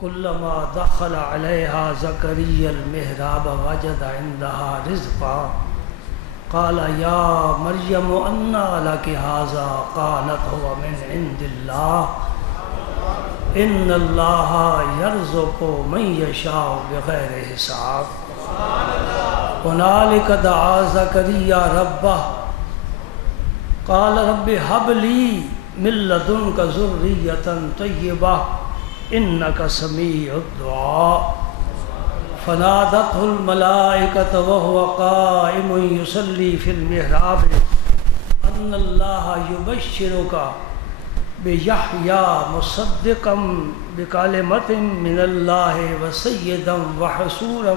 کلما دخل علیہا زکریا المحراب وجد عندها رزقا قال یا مریم انا لک ھذا قالت هو من عند اللہ ان اللہ یرزق من یشاء بغیر حساب ہنالک دعا زکریا ربہ قال رب هب لی من لدنک ذریۃ طیبہ انک سمیع الدعاء فنادته الملائکۃ وهو قائم یصلی فی المحراب ان اللہ یبشرک بیحییٰ مصدقا بکلمۃ من اللہ وسیدا وحصورا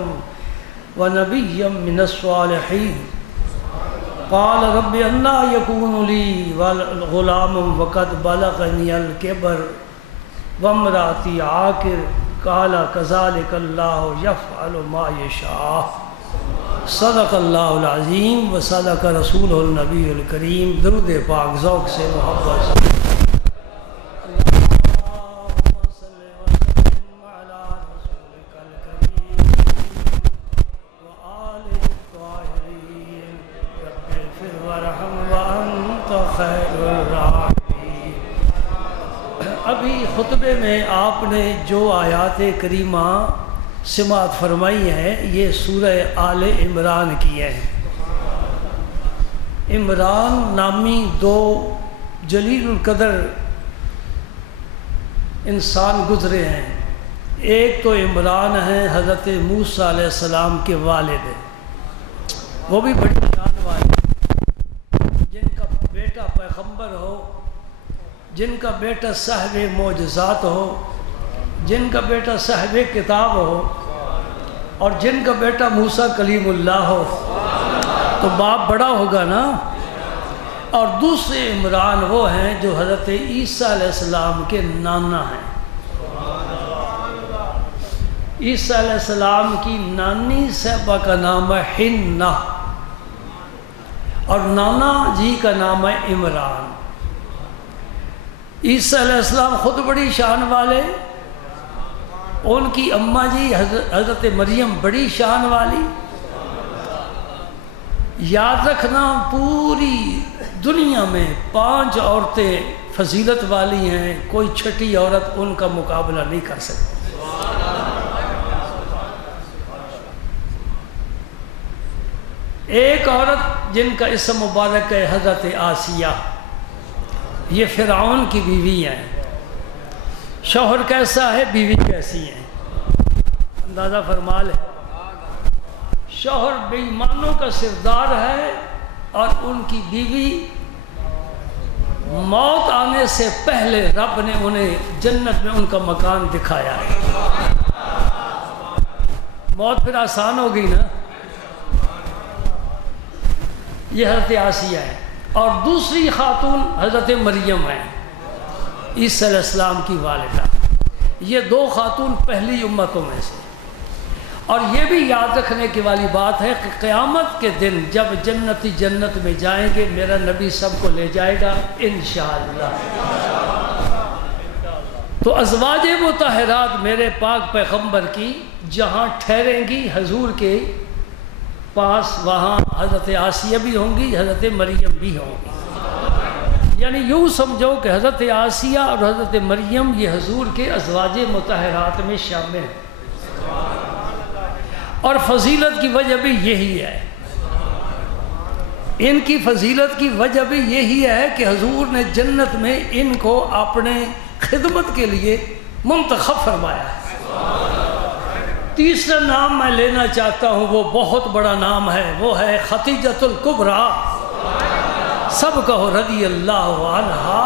ونبیا من الصالحین قال رب انا یکون لی غلام وقد بلغنی الکبر وامرأتی عاقر قال کذالک اللہ یفعل ما یشاء صدق اللہ العظیم وصدق رسولہ النبی الکریم۔ درود پاک ذوق سے محبت سے ابھی خطبے میں آپ نے جو آیات کریمہ سماعت فرمائی ہیں یہ سورہ آل عمران کی ہیں۔ عمران نامی دو جلیل القدر انسان گزرے ہیں۔ ایک تو عمران ہیں حضرت موسیٰ علیہ السلام کے والد، وہ بھی بڑی شان والے، جن کا بیٹا پیغمبر ہو، جن کا بیٹا صاحب معجزات ہو، جن کا بیٹا صاحب کتاب ہو، اور جن کا بیٹا موسیٰ کلیم اللہ ہو، تو باپ بڑا ہوگا نا۔ اور دوسرے عمران وہ ہیں جو حضرت عیسیٰ علیہ السلام کے نانا ہیں۔ عیسیٰ علیہ السلام کی نانی صاحبہ کا نام ہے حنہ، اور نانا جی کا نام ہے عمران۔ عیسیٰ علیہ السلام خود بڑی شان والے، ان کی اماں جی حضرت مریم بڑی شان والی۔ یاد رکھنا پوری دنیا میں 5 عورتیں فضیلت والی ہیں، کوئی چھٹی عورت ان کا مقابلہ نہیں کر سکتی۔ ایک عورت جن کا اسم مبارک ہے حضرت آسیہ، یہ فرعون کی بیوی ہیں۔ شوہر کیسا ہے، بیوی کیسی ہے، اندازہ فرما لے۔ شوہر بے ایمانوں کا سردار ہے، اور ان کی بیوی موت آنے سے پہلے رب نے انہیں جنت میں ان کا مکان دکھایا ہے۔ موت پھر آسان ہو گئی نا۔ یہ حضرت آسیہ ہے، اور دوسری خاتون حضرت مریم ہیں، عیسیٰ علیہ السلام کی والدہ۔ یہ 2 خاتون پہلی امتوں میں سے۔ اور یہ بھی یاد رکھنے کی والی بات ہے کہ قیامت کے دن جب جنتی جنت میں جائیں گے، میرا نبی سب کو لے جائے گا انشاءاللہ۔ تو ازواج مطہرات میرے پاک پیغمبر کی جہاں ٹھہریں گی حضور کے پاس، وہاں حضرت آسیہ بھی ہوں گی، حضرت مریم بھی ہوں گی۔ یعنی یوں سمجھو کہ حضرت آسیہ اور حضرت مریم یہ حضور کے ازواج مطہرات میں شامل ہیں، اور فضیلت کی وجہ بھی یہی ہے۔ ان کی فضیلت کی وجہ بھی یہی ہے کہ حضور نے جنت میں ان کو اپنے خدمت کے لیے منتخب فرمایا ہے۔ تیسرا نام میں لینا چاہتا ہوں، وہ بہت بڑا نام ہے، وہ ہے خدیجۃ الکبریٰ، سب کہو رضی اللہ عنہا،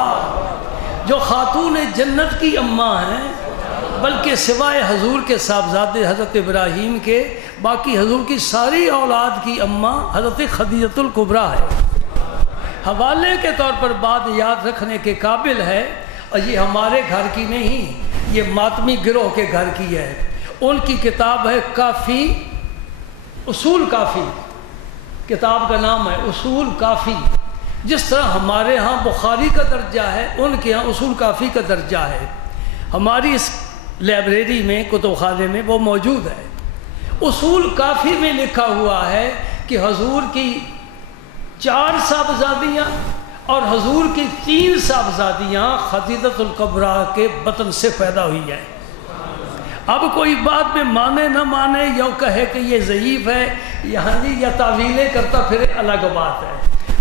جو خاتون جنت کی اماں ہیں، بلکہ سوائے حضور کے صاحبزادے حضرت ابراہیم کے باقی حضور کی ساری اولاد کی اماں حضرت خدیجۃ الکبریٰ ہے۔ حوالے کے طور پر بات یاد رکھنے کے قابل ہے، اور یہ ہمارے گھر کی نہیں، یہ ماتمی گروہ کے گھر کی ہے۔ ان کی کتاب ہے کافی، اصول کافی، کتاب کا نام ہے اصول کافی۔ جس طرح ہمارے ہاں بخاری کا درجہ ہے، ان کے ہاں اصول کافی کا درجہ ہے۔ ہماری اس لائبریری میں، کتب خانے میں وہ موجود ہے۔ اصول کافی میں لکھا ہوا ہے کہ حضور کی 4 صاحبزادیاں اور حضور کی 3 صاحبزادیاں خدیجۃ الکبریٰ کے بطن سے پیدا ہوئی ہیں۔ اب کوئی بات میں مانے نہ مانے یا کہے کہ یہ ضعیف ہے یا تعویلیں کرتا پھر الگ بات ہے۔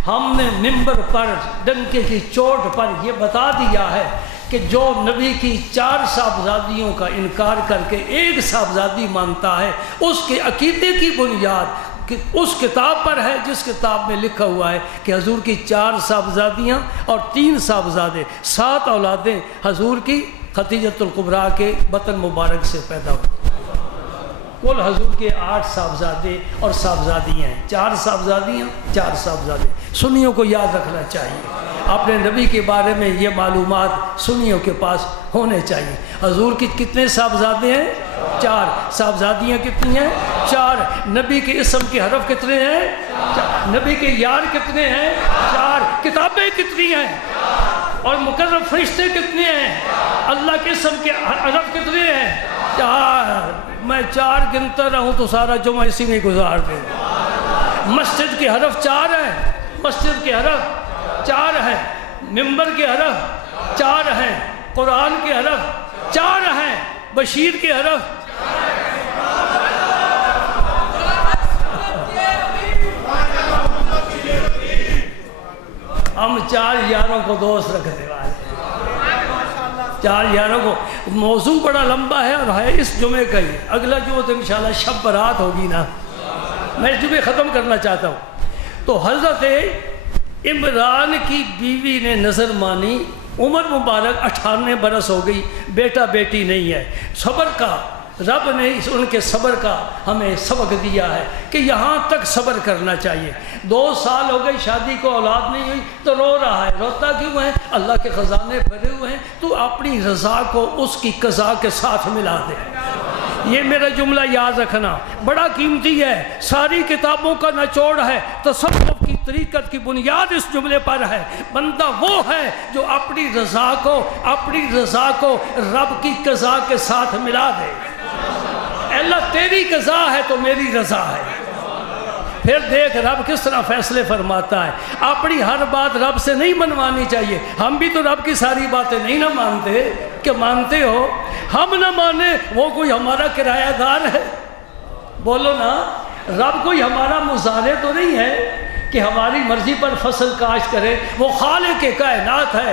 ہم نے منبر پر ڈنکے کی چوٹ پر یہ بتا دیا ہے کہ جو نبی کی 4 صاحبزادیوں کا انکار کر کے 1 صاحبزادی مانتا ہے، اس کے عقیدے کی بنیاد اس کتاب پر ہے جس کتاب میں لکھا ہوا ہے کہ حضور کی 4 صاحبزادیاں اور 3 صاحبزادے، 7 اولادیں حضور کی خدیجۃ الکبریٰ کے بطن مبارک سے پیدا ہوئی۔ کل حضور کے 8 صاحبزادے اور صاحبزادیاں ہیں، 4 صاحبزادیاں 4 صاحبزادے۔ سنیوں کو یاد رکھنا چاہیے، اپنے نبی کے بارے میں یہ معلومات سنیوں کے پاس ہونے چاہیے۔ حضور کی کتنے صاحبزادے ہیں؟ 4۔ صاحبزادیاں کتنی ہیں؟ 4۔ نبی کے اسم کے حرف کتنے ہیں؟ 4۔ نبی کے یار کتنے ہیں؟ 4۔ کتابیں کتنی ہیں؟ اور مقرب فرشتے کتنے ہیں؟ اللہ کے اسم کے حرف کتنے ہیں؟ 4۔ میں 4 گنتا رہوں تو سارا جمعہ اسی میں گزار دیں۔ مسجد کے حرف 4 ہیں، مسجد کے حرف 4 ہیں، منبر کے حرف 4 ہیں، قرآن کے حرف 4 ہیں، بشیر کے حرف ہم 4 یاروں کو دوست رکھنے والے ہیں، 4 یاروں کو۔ موضوع بڑا لمبا ہے اور ہے اس جمعے کا ہی، اگلا جمعہ تو انشاءاللہ شب برات ہوگی نا، میں اس جمعے ختم کرنا چاہتا ہوں۔ تو حضرت عمران کی بیوی نے نظر مانی، عمر مبارک 98 برس ہو گئی، بیٹا بیٹی نہیں ہے۔ صبر کا رب نے ان کے صبر کا ہمیں سبق دیا ہے کہ یہاں تک صبر کرنا چاہیے۔ 2 سال ہو گئی شادی کو، اولاد نہیں ہوئی تو رو رہا ہے۔ روتا کیوں ہے؟ اللہ کے خزانے بھرے ہوئے ہیں، تو اپنی رضا کو اس کی قضا کے ساتھ ملا دے۔ یہ میرا جملہ یاد رکھنا بڑا قیمتی ہے، ساری کتابوں کا نچوڑ ہے، تصوف کی طریقت کی بنیاد اس جملے پر ہے۔ بندہ وہ ہے جو اپنی رضا کو رب کی قضا کے ساتھ ملا دے۔ اللہ تیری قضا ہے تو میری رضا ہے۔ پھر دیکھ رب کس طرح فیصلے فرماتا ہے۔ اپنی ہر بات رب سے نہیں منوانی چاہیے۔ ہم بھی تو رب کی ساری باتیں نہیں نہ مانتے، کہ مانتے ہو؟ ہم نہ مانے وہ کوئی ہمارا کرایہ دار ہے؟ بولو نا، رب کوئی ہمارا مزارع تو نہیں ہے کہ ہماری مرضی پر فصل کاشت کرے۔ وہ خالق کائنات ہے،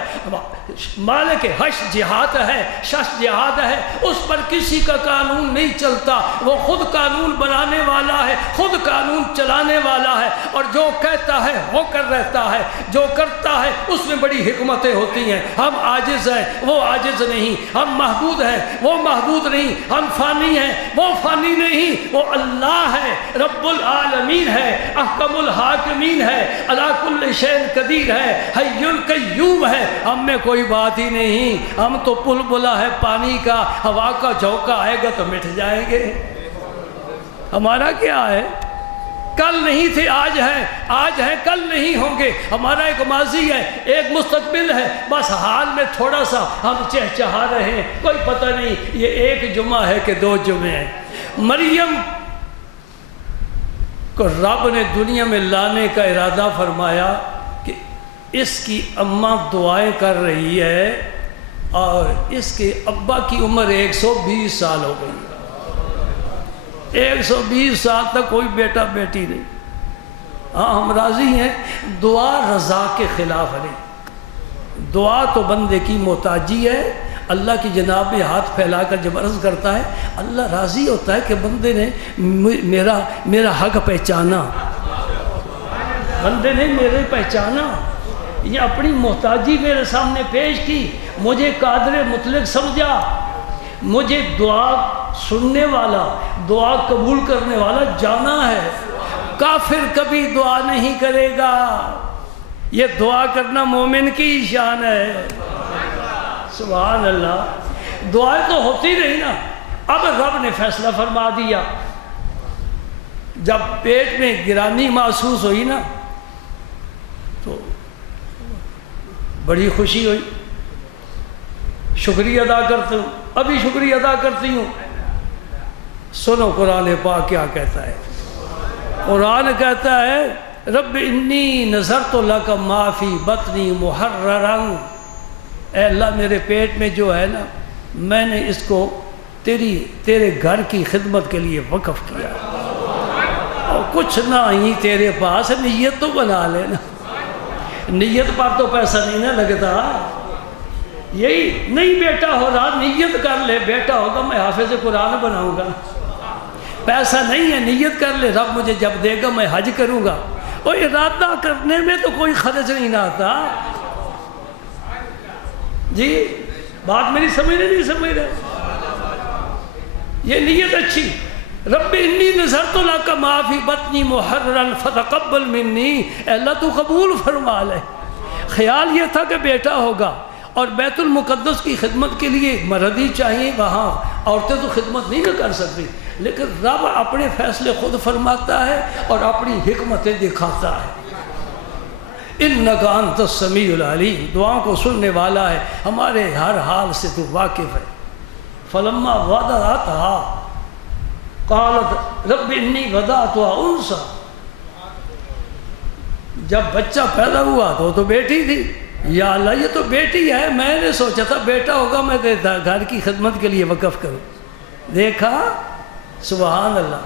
مالک حش جہاد ہے، شش جہاد ہے، اس پر کسی کا قانون نہیں چلتا۔ وہ خود قانون بنانے والا ہے، خود قانون چلانے والا ہے، اور جو کہتا ہے ہو کر رہتا ہے، جو کرتا ہے اس میں بڑی حکمتیں ہوتی ہیں۔ ہم عاجز ہیں، وہ عاجز نہیں، ہم محدود ہیں، وہ محدود نہیں، ہم فانی ہیں، وہ فانی نہیں۔ وہ اللہ ہے، رب العالمین ہے، احکم الحاکمین ہے، علی کل شیء قدیر ہے، حی القیوم ہے۔ ہم میں کوئی بات ہی نہیں، ہم تو پل بلا ہے پانی کا، ہوا کا جھونکا آئے گا تو مٹ جائیں گے۔ ہمارا کیا ہے؟ کل نہیں تھے آج ہیں، آج ہیں کل نہیں ہوں گے۔ ہمارا ایک ماضی ہے، ایک مستقبل ہے، بس حال میں تھوڑا سا ہم چہچہا رہے ہیں، کوئی پتہ نہیں یہ 1 جمعہ ہے کہ 2 جمعے ہیں۔ مریم کو رب نے دنیا میں لانے کا ارادہ فرمایا کہ اس کی اماں دعائیں کر رہی ہے اور اس کے ابا کی عمر 120 سال ہو گئی، 120 سال تک کوئی بیٹا بیٹی نہیں۔ ہاں ہم راضی ہیں، دعا رضا کے خلاف نہیں۔ دعا تو بندے کی محتاجی ہے۔ اللہ کی جناب میں ہاتھ پھیلا کر جب عرض کرتا ہے، اللہ راضی ہوتا ہے کہ بندے نے میرا حق پہچانا، بندے نے میرے پہچانا، یہ اپنی محتاجی میرے سامنے پیش کی، مجھے قادر مطلق سمجھا، مجھے دعا سننے والا، دعا قبول کرنے والا جانا ہے۔ کافر کبھی دعا نہیں کرے گا، یہ دعا کرنا مومن کی شان ہے۔ سبحان اللہ، دعائیں تو ہوتی رہی نا۔ اب رب نے فیصلہ فرما دیا، جب پیٹ میں گرانی محسوس ہوئی نا تو بڑی خوشی ہوئی، شکریہ ادا کرتا ہوں ابھی شکریہ ادا کرتی ہوں۔ سنو قرآن پاک کیا کہتا ہے۔ قرآن کہتا ہے رب انی نذرت لک ما فی بطنی محررا، اے اللہ میرے پیٹ میں جو ہے نا میں نے اس کو تیرے گھر کی خدمت کے لیے وقف کیا، اور کچھ نہ ہی تیرے پاس نیت تو بنا لینا، نیت پر تو پیسہ نہیں نہ لگتا، یہی نہیں بیٹا ہو رہا نیت کر لے، بیٹا ہوگا میں حافظ قرآن بناؤں گا، پیسہ نہیں ہے نیت کر لے رب مجھے جب دے گا میں حج کروں گا، اور ارادہ کرنے میں تو کوئی خرچ نہیں آتا۔ جی بات میری سمجھ رہے، یہ نیت اچھی، رب انی نذرت لک ما فی بطنی محررا فتقبل منی، اے اللہ تو قبول فرما لے۔ خیال یہ تھا کہ بیٹا ہوگا، اور بیت المقدس کی خدمت کے لیے مرد ہی چاہیے، وہاں عورتیں تو خدمت نہیں نہ کر سکتی، لیکن رب اپنے فیصلے خود فرماتا ہے اور اپنی حکمتیں دکھاتا ہے۔ اِنَّكَ أَنْتَ السَّمِيعُ الْعَلِيمُ، دعاؤں کو سننے والا ہے، ہمارے ہر حال سے تو واقف ہے۔ فَلَمَّا وَضَعَتْهَا قَالَتْ رَبِّ إِنِّي وَضَعْتُهَا أُنْثَىٰ، جب بچہ پیدا ہوا تو بیٹی تھی، یا اللہ یہ تو بیٹی ہے، میں نے سوچا تھا بیٹا ہوگا میں گھر کی خدمت کے لیے وقف کروں۔ دیکھا سبحان اللہ،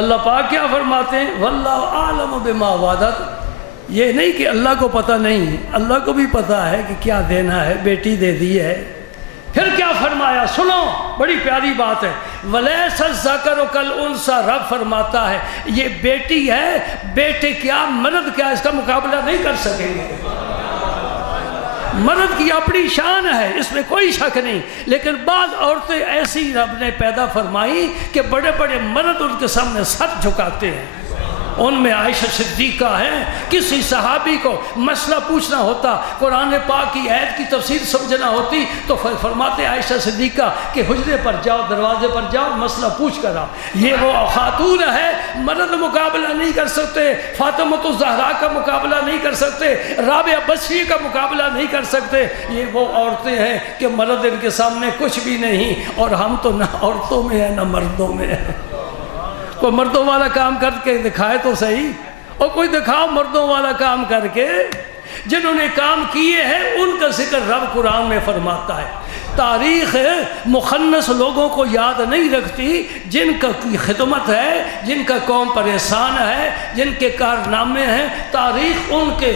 اللہ پاک کیا فرماتے ہیں وَاللَّهُ أَعْلَمُ بِمَا وَعَدَتْ، یہ نہیں کہ اللہ کو پتہ نہیں، اللہ کو بھی پتہ ہے کہ کیا دینا ہے، بیٹی دے دی ہے۔ پھر کیا فرمایا سنو، بڑی پیاری بات ہے، وَلَيْسَ الذَّكَرُ كَالْأُنثَىٰ، رب فرماتا ہے یہ بیٹی ہے، بیٹے کیا مرد کیا اس کا مقابلہ نہیں کر سکیں گے، مرد کی اپنی شان ہے اس میں کوئی شک نہیں، لیکن بعض عورتیں ایسی رب نے پیدا فرمائی کہ بڑے بڑے مرد ان کے سامنے سر جھکاتے ہیں، ان میں عائشہ صدیقہ ہے، کسی صحابی کو مسئلہ پوچھنا ہوتا، قرآن پاک کی آیت کی تفسیر سمجھنا ہوتی تو فرماتے عائشہ صدیقہ کہ حجرے پر جاؤ، دروازے پر جاؤ، مسئلہ پوچھ کر آؤ۔ یہ وہ خاتون ہے، مرد مقابلہ نہیں کر سکتے، فاطمۃ الزہرا کا مقابلہ نہیں کر سکتے، رابعہ بصری کا مقابلہ نہیں کر سکتے، یہ وہ عورتیں ہیں کہ مرد ان کے سامنے کچھ بھی نہیں، اور ہم تو نہ عورتوں میں ہیں نہ مردوں میں ہیں۔ کوئی مردوں والا کام کر کے دکھائے تو صحیح، اور کوئی دکھاؤ مردوں والا کام کر کے، جنہوں نے کام کیے ہیں ان کا ذکر رب قرآن میں فرماتا ہے۔ تاریخ مخنث لوگوں کو یاد نہیں رکھتی، جن کا خدمت ہے، جن کا قوم پر احسان ہے، جن کے کارنامے ہیں، تاریخ ان کے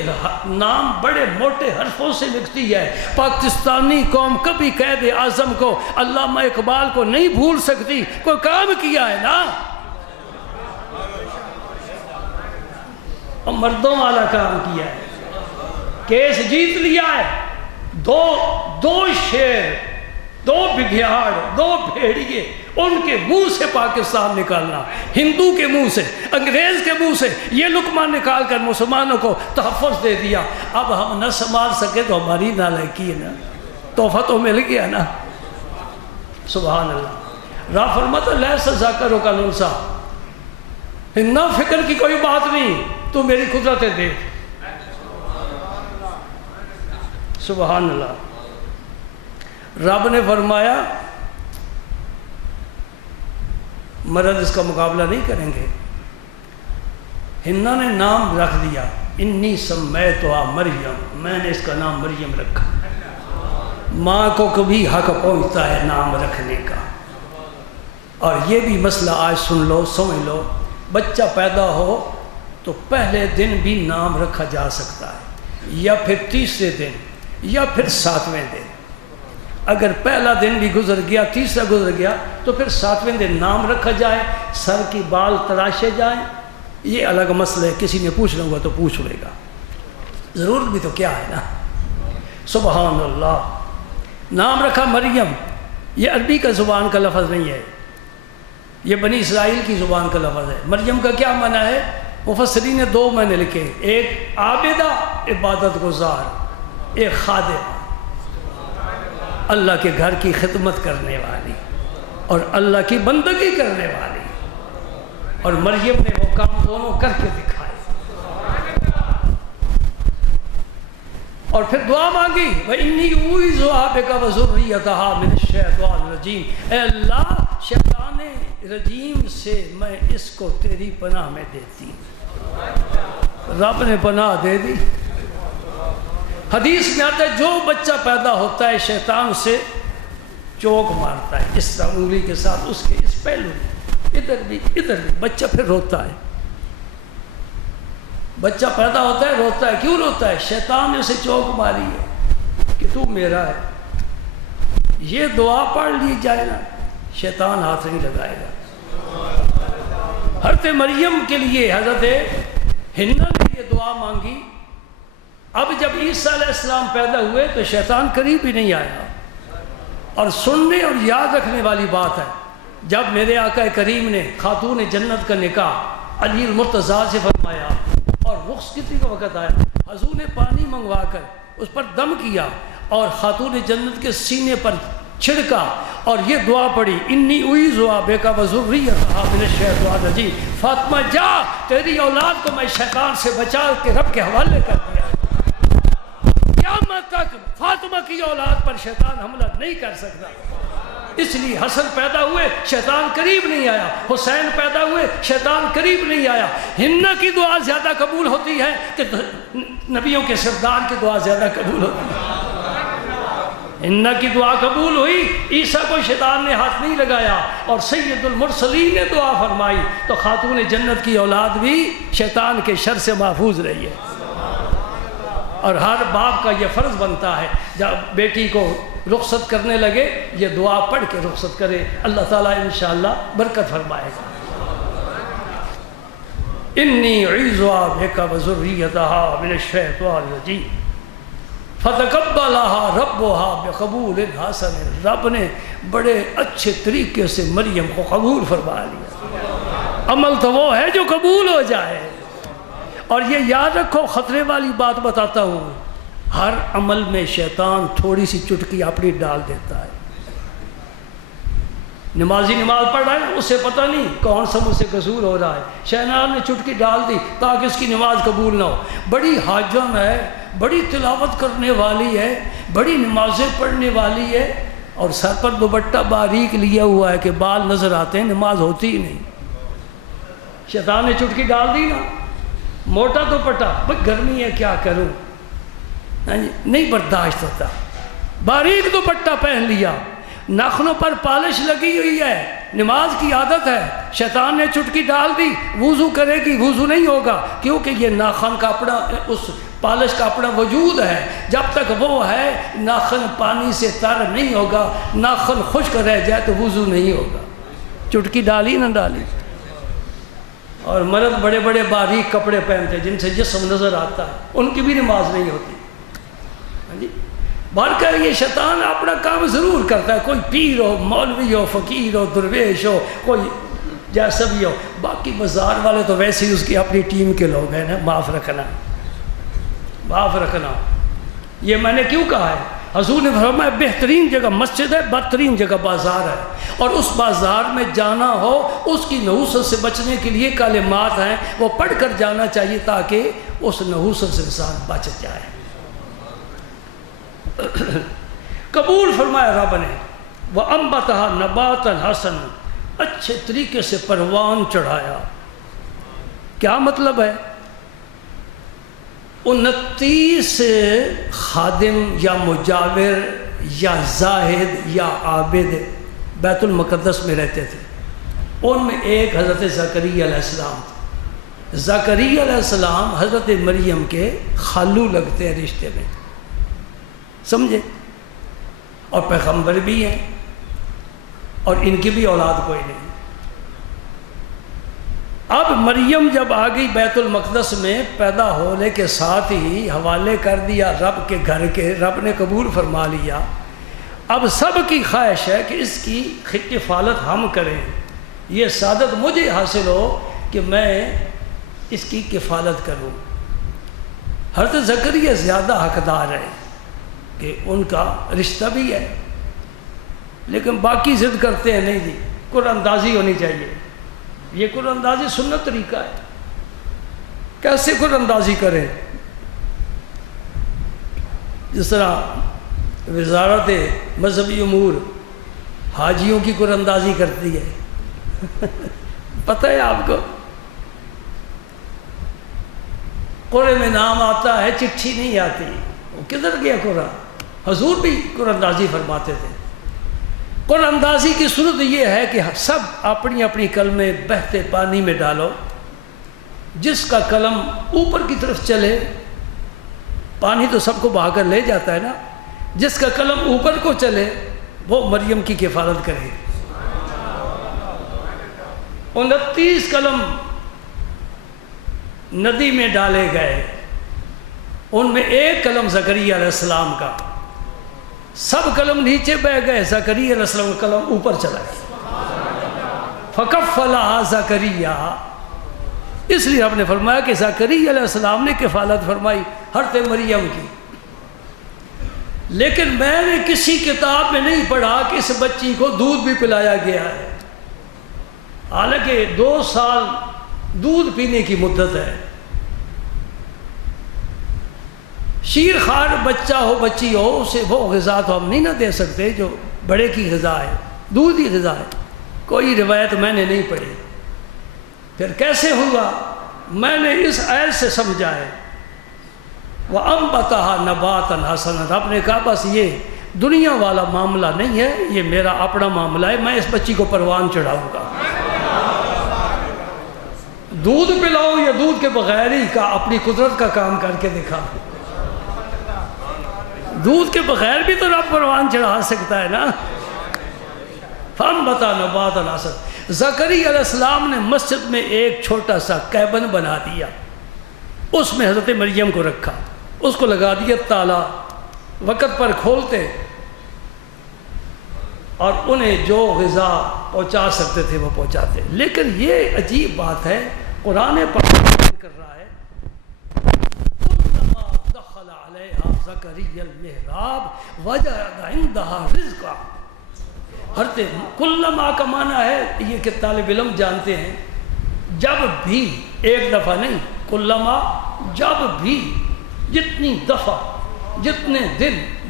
نام بڑے موٹے حرفوں سے لکھتی ہے۔ پاکستانی قوم کبھی قائد اعظم کو، علامہ اقبال کو نہیں بھول سکتی، کوئی کام کیا ہے نا، مردوں والا کام کیا ہے، کیس جیت لیا ہے، دو شیر، 2 بگھیاڑ، 2 بھیڑیے، ان کے منہ سے پاکستان نکالنا، ہندو کے منہ سے، انگریز کے منہ سے یہ لقمہ نکال کر مسلمانوں کو تحفظ دے دیا۔ اب ہم نہ سنبھال سکے تو ہماری نالائکی ہے نا، تحفہ تو مل گیا نا، سبحان اللہ۔ رب فرماتا لیس الذکر کالانثیٰ، نہ فکر کی کوئی بات نہیں، تو میری قدرتیں دیکھ، سبحان اللہ۔ رب نے فرمایا مرد اس کا مقابلہ نہیں کریں گے۔ ہنا نے نام رکھ دیا، انی سمیتھا مریم، میں نے اس کا نام مریم رکھا۔ ماں کو کبھی حق پہنچتا ہے نام رکھنے کا، اور یہ بھی مسئلہ آج سن لو، سمجھ لو، بچہ پیدا ہو تو پہلے دن بھی نام رکھا جا سکتا ہے، یا پھر تیسرے دن، یا پھر 7ویں دن۔ اگر پہلا دن بھی گزر گیا، تیسرا گزر گیا، تو پھر 7ویں دن نام رکھا جائے، سر کی بال تراشے جائیں، یہ الگ مسئلہ ہے، کسی نے پوچھنا ہوگا تو پوچھ لے گا، ضرورت بھی تو کیا ہے نا، سبحان اللہ۔ نام رکھا مریم، یہ عربی کا زبان کا لفظ نہیں ہے، یہ بنی اسرائیل کی زبان کا لفظ ہے۔ مریم کا کیا معنی ہے؟ مفسرین نے 2 معنی لکھے، ایک عابدہ عبادت گزار، ایک خادم اللہ کے گھر کی خدمت کرنے والی اور اللہ کی بندگی کرنے والی، اور مریم نے وہ کام دونوں کر کے دکھائے۔ اور پھر دعا مانگی وَإِنِّي أُعِيذُهَا بِكَ وَذُرِّيَّتَهَا مِنَ الشَّيْطَانِ الرَّجِيمِ، اے اللہ شیطان رجیم سے میں اس کو تیری پناہ میں دیتی ہوں۔ رب نے پناہ دے دی۔ حدیث میں آتا ہے جو بچہ پیدا ہوتا ہے شیطان سے چوک مارتا ہے، اس طرح انگلی کے ساتھ اس کے اس پہلو میں، ادھر بھی بچہ پھر روتا ہے۔ بچہ پیدا ہوتا ہے روتا ہے، کیوں روتا ہے؟ شیطان نے اسے چوک ماری ہے کہ تو میرا ہے۔ یہ دعا پڑھ لی جائے نا، شیطان ہاتھ نہیں لگائے گا۔ حضرت مریم کے لیے حضرت حنہ نے یہ دعا مانگی۔ اب جب عیسیٰ علیہ السلام پیدا ہوئے تو شیطان قریب ہی نہیں آیا۔ اور سننے اور یاد رکھنے والی بات ہے، جب میرے آقا کریم نے خاتون جنت کا نکاح علی المرتضیٰ سے فرمایا اور رخصتی کا وقت آیا، حضور نے پانی منگوا کر اس پر دم کیا اور خاتون جنت کے سینے پر چھڑکا اور یہ دعا پڑھی انی اعیذها بک وذریتها من الشیطان الرجیم، فاطمہ جا تیری اولاد کو میں شیطان سے بچا کے رب کے حوالے کر دیا۔ قیامت تک فاطمہ کی اولاد پر شیطان حملہ نہیں کر سکتا۔ اس لیے حسن پیدا ہوئے شیطان قریب نہیں آیا، حسین پیدا ہوئے شیطان قریب نہیں آیا۔ حنہ کی دعا زیادہ قبول ہوتی ہے کہ نبیوں کے سردار کی دعا زیادہ قبول ہوتی ہے۔ حنہ کی دعا قبول ہوئی، عیسیٰ کو شیطان نے ہاتھ نہیں لگایا اور سید المرسلین نے دعا فرمائی تو خاتون جنت کی اولاد بھی شیطان کے شر سے محفوظ رہی ہے۔ اور ہر باپ کا یہ فرض بنتا ہے جب بیٹی کو رخصت کرنے لگے یہ دعا پڑھ کے رخصت کرے، اللہ تعالیٰ انشاءاللہ برکت فرمائے گا۔ انی اعیذها بک وذریتها من الشیطان الرجیم فتقبلها ربها بقبول حسن، رب نے بڑے اچھے طریقے سے مریم کو قبول فرما لیا۔ عمل تو وہ ہے جو قبول ہو جائے۔ اور یہ یاد رکھو، خطرے والی بات بتاتا ہوں، ہر عمل میں شیطان تھوڑی سی چٹکی اپنی ڈال دیتا ہے۔ نمازی نماز پڑھ رہا ہے، اسے پتہ نہیں کون سا مجھ سے قصور ہو رہا ہے، شیطان نے چٹکی ڈال دی تاکہ اس کی نماز قبول نہ ہو۔ بڑی حاجم ہے، بڑی تلاوت کرنے والی ہے، بڑی نمازیں پڑھنے والی ہے اور سر پر دوپٹہ باریک لیا ہوا ہے کہ بال نظر آتے ہیں، نماز ہوتی ہی نہیں۔ شیطان نے چٹکی ڈال دی نا، موٹا دوپٹہ، بھئی گرمی ہے کیا کروں، نہیں برداشت ہوتا، باریک دوپٹہ پہن لیا، ناخنوں پر پالش لگی ہوئی ہے، نماز کی عادت ہے، شیطان نے چٹکی ڈال دی، وضو کرے گی وضو نہیں ہوگا کیونکہ یہ ناخن کا اپنا اس پالش کا اپنا وجود ہے، جب تک وہ ہے ناخن پانی سے تر نہیں ہوگا، ناخن خشک رہ جائے تو وضو نہیں ہوگا۔ چٹکی ڈالی نہ ڈالی۔ اور مرد بڑے بڑے باریک کپڑے پہنتے جن سے جسم نظر آتا ہے، ان کی بھی نماز نہیں ہوتی۔ بار کر یہ شیطان اپنا کام ضرور کرتا ہے، کوئی پیر ہو، مولوی ہو، فقیر ہو، درویش ہو، کوئی جیسا بھی ہو، باقی بازار والے تو ویسے ہی اس کی اپنی ٹیم کے لوگ ہیں نا، معاف رکھنا معاف رکھنا۔ یہ میں نے کیوں کہا ہے؟ حضور نے فرمایا بہترین جگہ مسجد ہے، بدترین جگہ بازار ہے، اور اس بازار میں جانا ہو اس کی نحوست سے بچنے کے لیے کلمات ہیں، وہ پڑھ کر جانا چاہیے تاکہ اس نحوست سے انسان بچ جائے۔ قبول فرمایا رب نے، وَأَنبَتَهَا نَبَاتًا حَسَنًا، اچھے طریقے سے پروان چڑھایا۔ کیا مطلب ہے؟ 29 خادم یا مجاور یا زاہد یا عابد بیت المقدس میں رہتے تھے، ان میں ایک حضرت زکریا علیہ السلام تھے۔ زکریا علیہ السلام حضرت مریم کے خالو لگتے ہیں رشتے میں، سمجھے، اور پیغمبر بھی ہیں اور ان کی بھی اولاد کوئی نہیں۔ اب مریم جب آ گئی بیت المقدس میں، پیدا ہونے کے ساتھ ہی حوالے کر دیا رب کے گھر کے، رب نے قبول فرما لیا۔ اب سب کی خواہش ہے کہ اس کی کفالت ہم کریں، یہ سعادت مجھے حاصل ہو کہ میں اس کی کفالت کروں۔ حضرت زکریا زیادہ حقدار ہے کہ ان کا رشتہ بھی ہے، لیکن باقی ضد کرتے ہیں نہیں جی قرآن اندازی ہونی چاہیے۔ یہ قرآن اندازی سنت طریقہ ہے، کیسے قرآن اندازی کریں؟ جس طرح وزارت مذہبی امور حاجیوں کی قرآن اندازی کرتی ہے پتہ ہے آپ کو؟ قرآن میں نام آتا ہے، چٹھی نہیں آتی، وہ کدھر گیا قرآن؟ حضور بھی قرآن اندازی فرماتے تھے۔ قرآن اندازی کی صورت یہ ہے کہ سب اپنی اپنی قلمیں بہتے پانی میں ڈالو، جس کا قلم اوپر کی طرف چلے، پانی تو سب کو بہا کر لے جاتا ہے نا، جس کا قلم اوپر کو چلے وہ مریم کی کفالت کرے۔ 29 قلم ندی میں ڈالے گئے، ان میں ایک قلم زکریا علیہ السلام کا، سب قلم نیچے بہ گئے، زکریا علیہ السلام کا قلم اوپر چلا گیا۔ فکفلھا زکریا، اس لیے آپ نے فرمایا کہ زکریا علیہ السلام نے کفالت فرمائی حضرت مریم کی۔ لیکن میں نے کسی کتاب میں نہیں پڑھا کہ اس بچی کو دودھ بھی پلایا گیا ہے، حالانکہ 2 سال دودھ پینے کی مدت ہے۔ شیر خوار بچہ ہو بچی ہو، اسے وہ غذا تو ہم نہیں نہ دے سکتے جو بڑے کی غذا ہے، دودھ ہی غذا ہے۔ کوئی روایت میں نے نہیں پڑھی۔ پھر کیسے ہوا؟ میں نے اس آیت سے سمجھا ہے، وَأَنبَتَهَا نَبَاتًا حَسَنًا۔ آپ نے کہا بس یہ دنیا والا معاملہ نہیں ہے، یہ میرا اپنا معاملہ ہے، میں اس بچی کو پروان چڑھاؤں گا۔ دودھ پلاؤں یا دودھ کے بغیر ہی کا اپنی قدرت کا کام کر کے دکھا۔ دودھ کے بغیر بھی تو رب پروان چڑھا سکتا ہے نا۔ فَأَنبَتَهَا نَبَاتًا حَسَنًا۔ زکریا علیہ السلام نے مسجد میں ایک چھوٹا سا کیبن بنا دیا، اس میں حضرت مریم کو رکھا، اس کو لگا دیا تالا، وقت پر کھولتے اور انہیں جو غذا پہنچا سکتے تھے وہ پہنچاتے۔ لیکن یہ عجیب بات ہے، قرآن پاک کر رہا ہے کلما دخل علیہا زکریا المحراب وجد عندہا رزقا۔ حضرت کلما کا معنی ہے، یہ کہ طالب علم جانتے ہیں، جب بھی، ایک دفعہ نہیں، کلما جب بھی، جتنی دفعہ، جتنے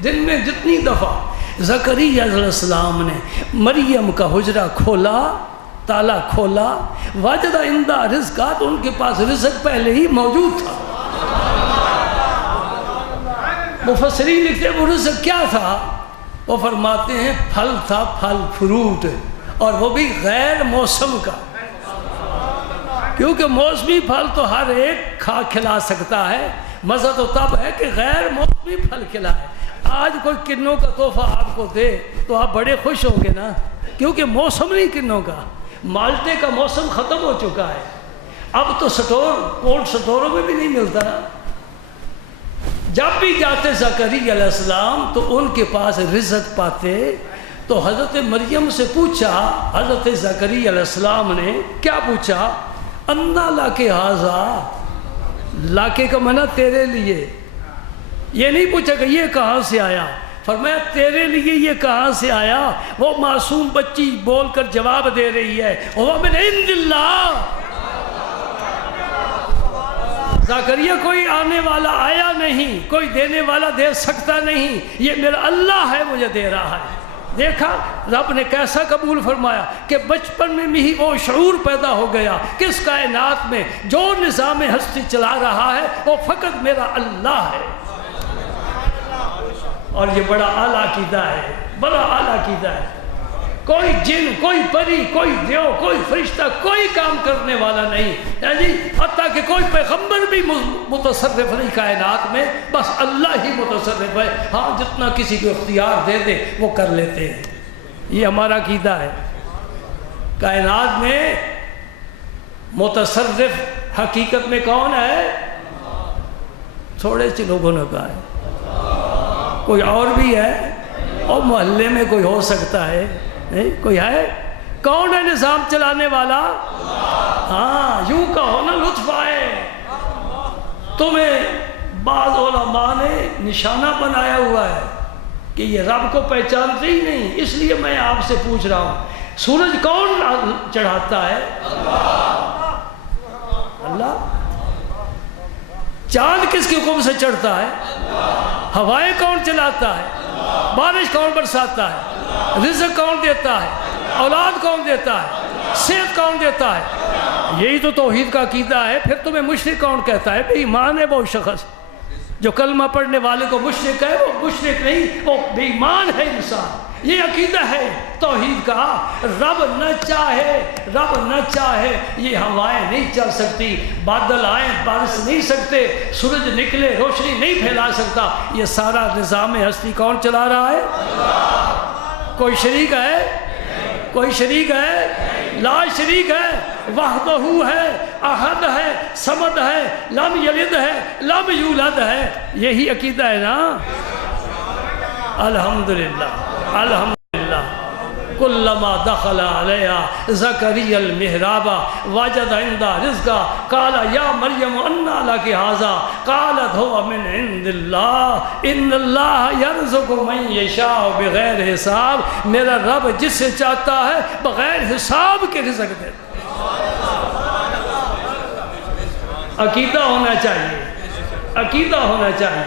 دن میں جتنی دفعہ زکریا علیہ السلام نے مریم کا حجرہ کھولا، تالا کھولا، وجد عندہا رزقا، تو ان کے پاس رزق پہلے ہی موجود تھا۔ مفسرین لکھتے ہیں وہ رزق کیا تھا؟ وہ فرماتے ہیں پھل تھا، پھل فروٹ، اور وہ بھی غیر موسم کا، کیونکہ موسمی پھل تو ہر ایک کھلا سکتا ہے، مزہ تو تب ہے کہ غیر موسمی پھل کھلائے۔ آج کوئی کنوں کا تحفہ آپ کو دے تو آپ بڑے خوش ہوں گے نا، کیونکہ موسم نہیں کنوں کا، مالٹے کا موسم ختم ہو چکا ہے، اب تو کولڈ سٹوروں میں بھی نہیں ملتا نا۔ جب بھی جاتے زکریا علیہ السلام تو ان کے پاس رزق پاتے، تو حضرت مریم سے پوچھا، حضرت زکریا علیہ السلام نے کیا پوچھا؟ انا لاکے ہاذا، لاکے کا معنی تیرے لیے، یہ نہیں پوچھا کہ یہ کہاں سے آیا، فرمایا تیرے لیے یہ کہاں سے آیا؟ وہ معصوم بچی بول کر جواب دے رہی ہے، وہ من عند اللہ۔ زکریا کوئی آنے والا آیا نہیں، کوئی دینے والا دے سکتا نہیں، یہ میرا اللہ ہے مجھے دے رہا ہے۔ دیکھا رب نے کیسا قبول فرمایا کہ بچپن میں بھی وہ شعور پیدا ہو گیا کہ اس کائنات میں جو نظام ہستی چلا رہا ہے وہ فقط میرا اللہ ہے۔ اور یہ بڑا اعلیٰ عقیدہ ہے، بڑا اعلیٰ عقیدہ ہے۔ کوئی جن، کوئی پری، کوئی دیو، کوئی فرشتہ، کوئی کام کرنے والا نہیں، یعنی حتیٰ کہ کوئی پیغمبر بھی متصرف نہیں کائنات میں، بس اللہ ہی متصرف ہے۔ ہاں جتنا کسی کو اختیار دے دے وہ کر لیتے ہیں، یہ ہمارا عقیدہ ہے۔ کائنات میں متصرف حقیقت میں کون ہے؟ تھوڑے سے لوگوں نے کہا ہے، کوئی اور بھی ہے، اور محلے میں کوئی ہو سکتا ہے، نہیں کوئی ہے؟ کون ہے نظام چلانے والا؟ ہاں یوں کہو نا لطف آئے۔ تمہیں بعض علماء نے نشانہ بنایا ہوا ہے کہ یہ رب کو پہچانتے ہی نہیں، اس لیے میں آپ سے پوچھ رہا ہوں سورج کون چڑھاتا ہے؟ اللہ۔ چاند کس کے حکم سے چڑھتا ہے؟ ہوائیں کون چلاتا ہے؟ بارش کون برساتا ہے؟ رزق کون دیتا ہے؟ اولاد کون دیتا ہے؟ صحت کون دیتا ہے؟ یہی تو توحید کا عقیدہ ہے. پھر تمہیں مشرک کون کہتا ہے؟ بے ایمان ہے وہ شخص جو کلمہ پڑھنے والے کو مشرک ہے. وہ مشرک نہیں، وہ بے ایمان ہے انسان. یہ عقیدہ ہے توحید کا. رب نہ چاہے یہ ہوائیں نہیں چل سکتی، بادل آئیں بارش نہیں سکتے، سورج نکلے روشنی نہیں پھیلا سکتا. یہ سارا نظام ہستی کون چلا رہا ہے؟ کوئی شریک ہے؟ کوئی شریک ہے؟ لا شریک ہے، وحدہ ہے، احد ہے، صمد ہے، لم یلد ہے، لم یولد ہے. یہی عقیدہ ہے نا؟ الحمدللہ الحمدللہ. کلما دخل علیہا زکریا المحراب وجد عندہا رزقا قال یا مریم انا لک ھذا قالت هو من عند اللہ ان اللہ یرزق من یشاء بغیر حساب. میرا رب جس سے چاہتا ہے بغیر حساب کے رزق دیتا. عقیدہ ہونا چاہیے، عقیدہ ہونا چاہیے.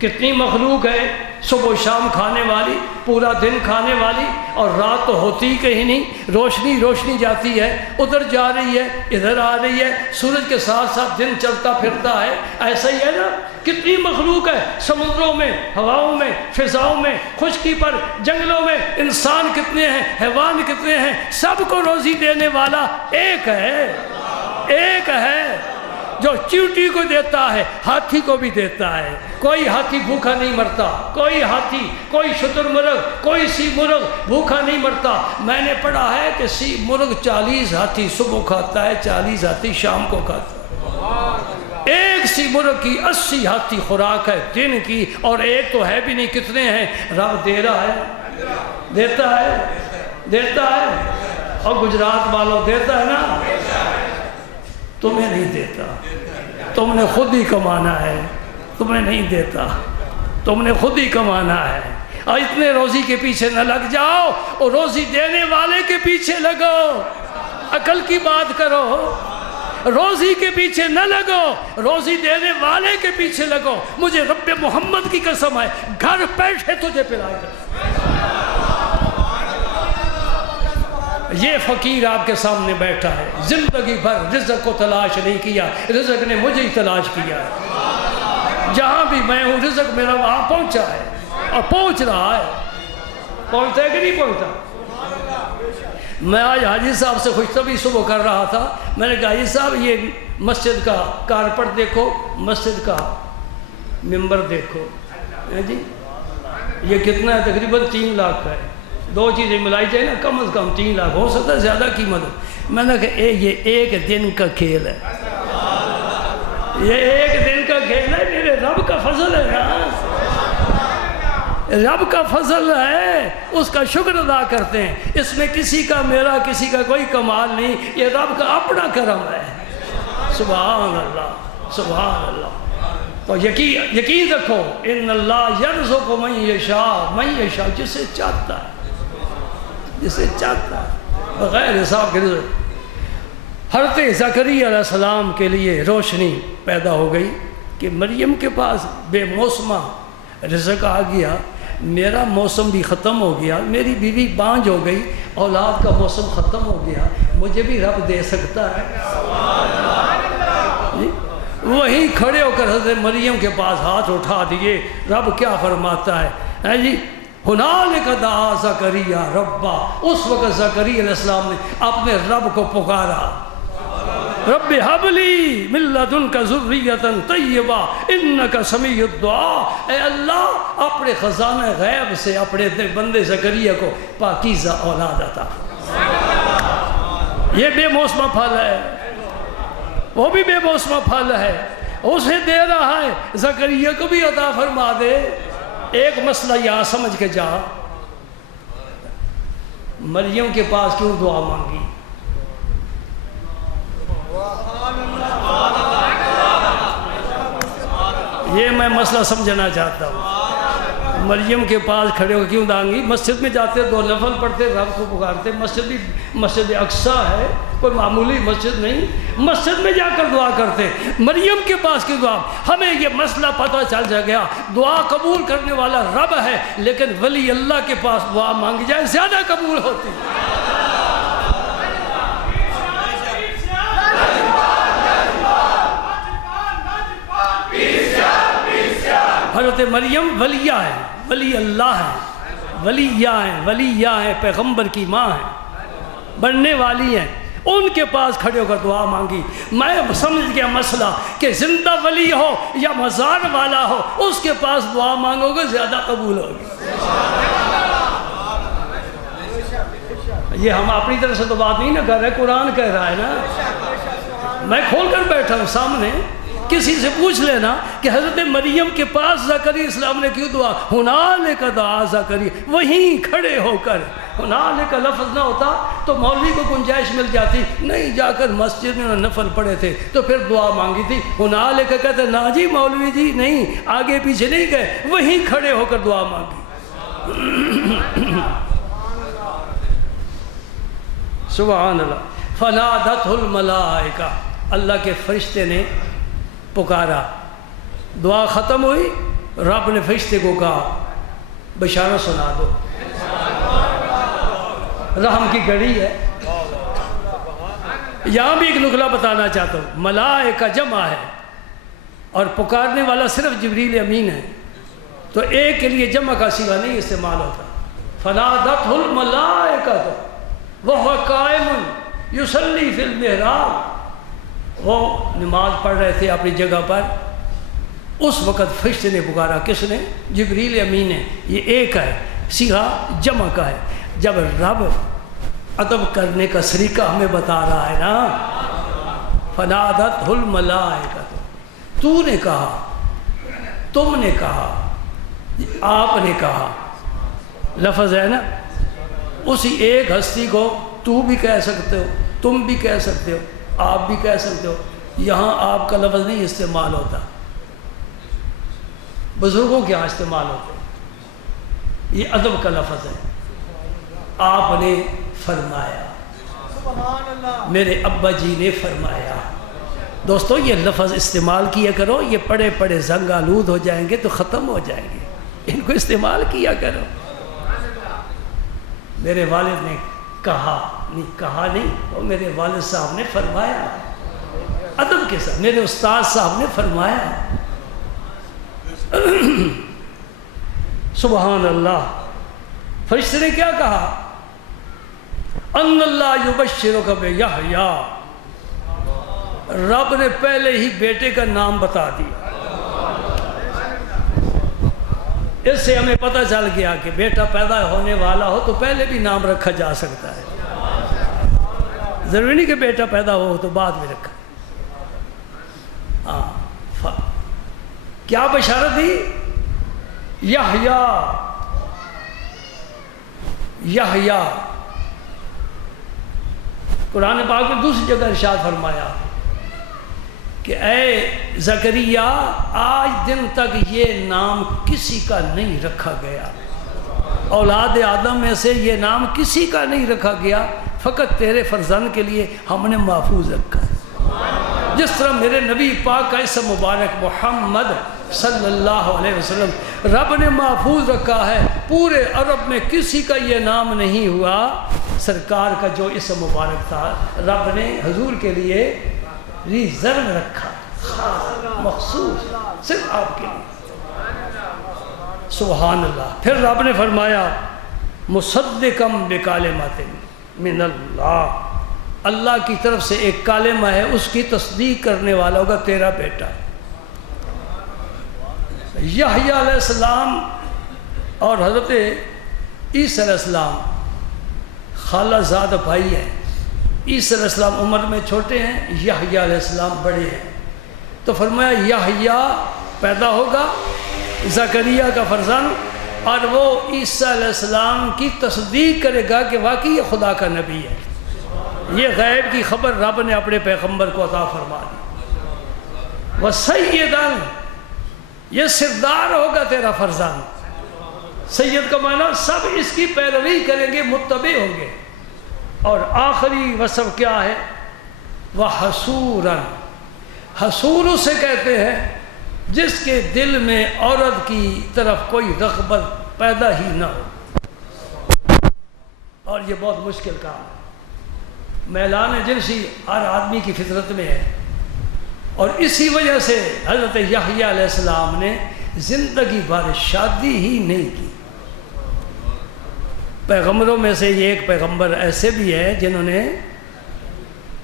کتنی مخلوق ہے صبح و شام کھانے والی، پورا دن کھانے والی، اور رات تو ہوتی ہی کہیں نہیں. روشنی جاتی ہے، ادھر جا رہی ہے، ادھر آ رہی ہے. سورج کے ساتھ ساتھ دن چلتا پھرتا ہے. ایسا ہی ہے نا؟ کتنی مخلوق ہے سمندروں میں، ہواؤں میں، فضاؤں میں، خشکی پر، جنگلوں میں. انسان کتنے ہیں، حیوان کتنے ہیں. سب کو روزی دینے والا ایک ہے. ایک ہے جو چیونٹی کو دیتا ہے، ہاتھی کو بھی دیتا ہے. کوئی ہاتھی بھوکا نہیں مرتا. کوئی ہاتھی، کوئی شتر مرغ، کوئی سی مرغ بھوکا نہیں مرتا. میں نے پڑھا ہے کہ سی مرغ 40 ہاتھی صبح کھاتا ہے، 40 ہاتھی شام کو کھاتا ہے. ایک سی مرغ کی 80 ہاتھی خوراک ہے دن کی، اور ایک تو ہے بھی نہیں. کتنے ہیں؟ رب دے رہا ہے، دیتا ہے، دیتا ہے. اور گجرات والوں دیتا ہے نا؟ تمہیں نہیں دیتا. تم نے خود ہی کمانا ہے. تمہیں نہیں دیتا، تم نے خود ہی کمانا ہے. اور اتنے روزی کے پیچھے نہ لگ جاؤ، اور روزی دینے والے کے پیچھے لگو. عقل کی بات کرو. روزی کے پیچھے نہ لگو، روزی دینے والے کے پیچھے لگو. مجھے رب محمد کی قسم ہے، گھر بیٹھے تجھے پلائے گا. یہ فقیر آپ کے سامنے بیٹھا ہے، زندگی بھر رزق کو تلاش نہیں کیا، رزق نے مجھے ہی تلاش کیا ہے. جہاں بھی میں ہوں رزق میرا وہاں پہنچا ہے، اور پہنچ رہا ہے. پہنچتا ہے کہ نہیں پہنچتا؟ میں آج حاجی صاحب سے خوشطبی صبح کر رہا تھا. میں نے کہا حاجی صاحب یہ مسجد کا کارپٹ دیکھو، مسجد کا ممبر دیکھو. جی یہ کتنا ہے؟ تقریباً 3 لاکھ کا ہے. 2 چیزیں ملائی جائے نا، کم از کم 3 لاکھ، ہو سکتا ہے زیادہ قیمت ہو. میں نے کہا یہ ایک دن کا کھیل ہے. یہ ایک دن کا کھیل ہے. میرے رب کا فضل ہے نا، رب کا فضل ہے، اس کا شکر ادا کرتے ہیں. اس میں کسی کا، میرا، کسی کا کوئی کمال نہیں. یہ رب کا اپنا کرم ہے. سبحان اللہ، سبحان اللہ. تو یقین رکھو، ان اللہ یرزق من یشاء، من یشاء، جسے چاہتا ہے، جسے چاہتا ہے، بغیر حساب کے رزق. حضرت زکریا علیہ السلام کے لیے روشنی پیدا ہو گئی کہ مریم کے پاس بے موسمہ رزق آ گیا. میرا موسم بھی ختم ہو گیا، میری بیوی بانجھ ہو گئی، اولاد کا موسم ختم ہو گیا، مجھے بھی رب دے سکتا ہے. وہیں کھڑے ہو کر حضرت مریم کے پاس ہاتھ اٹھا دیے. رب کیا فرماتا ہے جی؟ ہنالک دعا زکریا ربا. اس وقت زکریا علیہ السلام نے اپنے رب کو پکارا، رب حب لی من لدنک ذریۃ طیبہ انک سمیع الدعاء. اے اللہ اپنے خزانہ غیب سے اپنے بندے زکریا کو پاکیزہ اولاد عطا. یہ بے موسمہ پھل ہے، وہ بھی بے موسمہ پھل ہے، اسے دے رہا ہے. زکریا کو بھی عطا فرما دے. ایک مسئلہ یہاں سمجھ کے جا، مریم کے پاس کیوں دعا مانگی؟ یہ میں مسئلہ سمجھنا چاہتا ہوں. مریم کے پاس کھڑے ہو کیوں دانگی؟ مسجد میں جاتے دو نفل پڑھتے رب کو پکارتے، مسجد اقصیٰ ہے، کوئی معمولی مسجد نہیں، مسجد میں جا کر دعا کرتے۔ مریم کے پاس کی دعا، ہمیں یہ مسئلہ پتہ چل گیا، دعا قبول کرنے والا رب ہے، لیکن ولی اللہ کے پاس دعا مانگی جائے زیادہ قبول ہوتی۔ حضرت مریم ولیہ ہے، ولی اللہ ہے، ولیہ ہیں، پیغمبر کی ماں ہیں، بننے والی ہیں، ان کے پاس کھڑے ہو کر دعا مانگی۔ میں سمجھ گیا مسئلہ کہ زندہ ولی ہو یا مزار والا ہو، اس کے پاس دعا مانگو گے زیادہ قبول ہوگی۔ یہ ہم اپنی طرف سے تو بات نہیں نہ کر رہے، قرآن کہہ رہا ہے نا۔ میں کھول کر بیٹھا ہوں سامنے، کسی سے پوچھ لینا کہ حضرت مریم کے پاس زکریا السلام نے کیوں دعا، ہنالک دعا زکریا، وہیں کھڑے ہو کر۔ ہنالک کا لفظ نہ ہوتا تو مولوی کو گنجائش مل جاتی، نہیں جا کر مسجد میں نفل پڑے تھے تو پھر دعا مانگی تھی۔ ہنالک کہتے نا جی مولوی جی نہیں، آگے پیچھے نہیں گئے، وہیں کھڑے ہو کر دعا مانگی۔ سبحان اللہ۔ فنادتہ الملائکہ، اللہ کے فرشتے نے پکارا، دعا ختم ہوئی، رب نے فرشتے کو کہا بشارت سنا دو۔ رحم کی گھڑی ہے۔ یہاں بھی ایک نقلہ بتانا چاہتا ہوں، ملائکہ جمع ہے اور پکارنے والا صرف جبریل امین ہے، تو ایک کے لیے جمع کا صیغہ نہیں استعمال ہوتا۔ فنادتہ الملائکہ وہو قائم یصلی فی المحراب، وہ نماز پڑھ رہے تھے اپنی جگہ پر، اس وقت فرشتے نے پکارا۔ کس نے؟ جبریل امین نے۔ یہ ایک ہے، صیغہ جمع کا ہے۔ جب رب ادب کرنے کا طریقہ ہمیں بتا رہا ہے نا، فنادتہ الملائکہ، تو نے کہا، تم نے کہا، آپ نے کہا، لفظ ہے نا، اسی ایک ہستی کو تو بھی کہہ سکتے ہو، تم بھی کہہ سکتے ہو، آپ بھی کہہ سکتے ہو۔ یہاں آپ کا لفظ نہیں استعمال ہوتا، بزرگوں کے یہاں استعمال ہوتا ہے، یہ ادب کا لفظ ہے۔ آپ نے فرمایا، میرے ابا جی نے فرمایا۔ دوستو یہ لفظ استعمال کیا کرو، یہ پڑے پڑے زنگ آلود ہو جائیں گے تو ختم ہو جائیں گے، ان کو استعمال کیا کرو۔ میرے والد نے کہا نہیں، وہ میرے والد صاحب نے فرمایا، ادب کے ساتھ میرے استاد صاحب نے فرمایا۔ سبحان اللہ۔ فرشتے نے کیا کہا؟ ان اللہ یبشرک بیحییٰ، رب نے پہلے ہی بیٹے کا نام بتا دیا۔ اس سے ہمیں پتہ چل گیا کہ بیٹا پیدا ہونے والا ہو تو پہلے بھی نام رکھا جا سکتا ہے، ضروری نہیں کہ بیٹا پیدا ہو تو بعد میں رکھا۔ ہاں، کیا بشارت دی؟ یحییٰ۔ قرآن پاک میں دوسری جگہ ارشاد فرمایا کہ اے زکریا، آج دن تک یہ نام کسی کا نہیں رکھا گیا، اولاد آدم میں سے یہ نام کسی کا نہیں رکھا گیا، فقط تیرے فرزند کے لیے ہم نے محفوظ رکھا ہے۔ جس طرح میرے نبی پاک کا اسم مبارک محمد صلی اللہ علیہ وسلم رب نے محفوظ رکھا ہے، پورے عرب میں کسی کا یہ نام نہیں ہوا، سرکار کا جو اسم مبارک تھا رب نے حضور کے لیے ریزرو رکھا، مخصوص صرف آپ کے لیے۔ سبحان اللہ۔ پھر رب نے فرمایا مصدقم بکلمات من اللہ، اللہ کی طرف سے ایک کلمہ ہے، اس کی تصدیق کرنے والا ہوگا تیرا بیٹا۔ یحییٰ علیہ السلام اور حضرت عیسیٰ علیہ السلام خالہ زاد بھائی ہیں۔ عیسیٰ علیہ السلام عمر میں چھوٹے ہیں، یحییٰ علیہ السلام بڑے ہیں، تو فرمایا یحییٰ پیدا ہوگا زکریا کا فرزند، اور وہ عیسیٰ علیہ السلام کی تصدیق کرے گا کہ واقعی یہ خدا کا نبی ہے۔ یہ غیب کی خبر رب نے اپنے پیغمبر کو عطا فرما دی۔ وَسَيِّدًا، یہ سردار ہوگا تیرا فرزند، سید کا معنی سب اس کی پیروی کریں گے، متبع ہوں گے۔ اور آخری وصف کیا ہے؟ وَحَسُورًا، حسور اسے کہتے ہیں جس کے دل میں عورت کی طرف کوئی رغبت پیدا ہی نہ ہو۔ اور یہ بہت مشکل کام ہے۔ میلان جنسی ہر آدمی کی فطرت میں ہے، اور اسی وجہ سے حضرت یحییٰ علیہ السلام نے زندگی بھر شادی ہی نہیں کی۔ پیغمبروں میں سے یہ ایک پیغمبر ایسے بھی ہے جنہوں نے،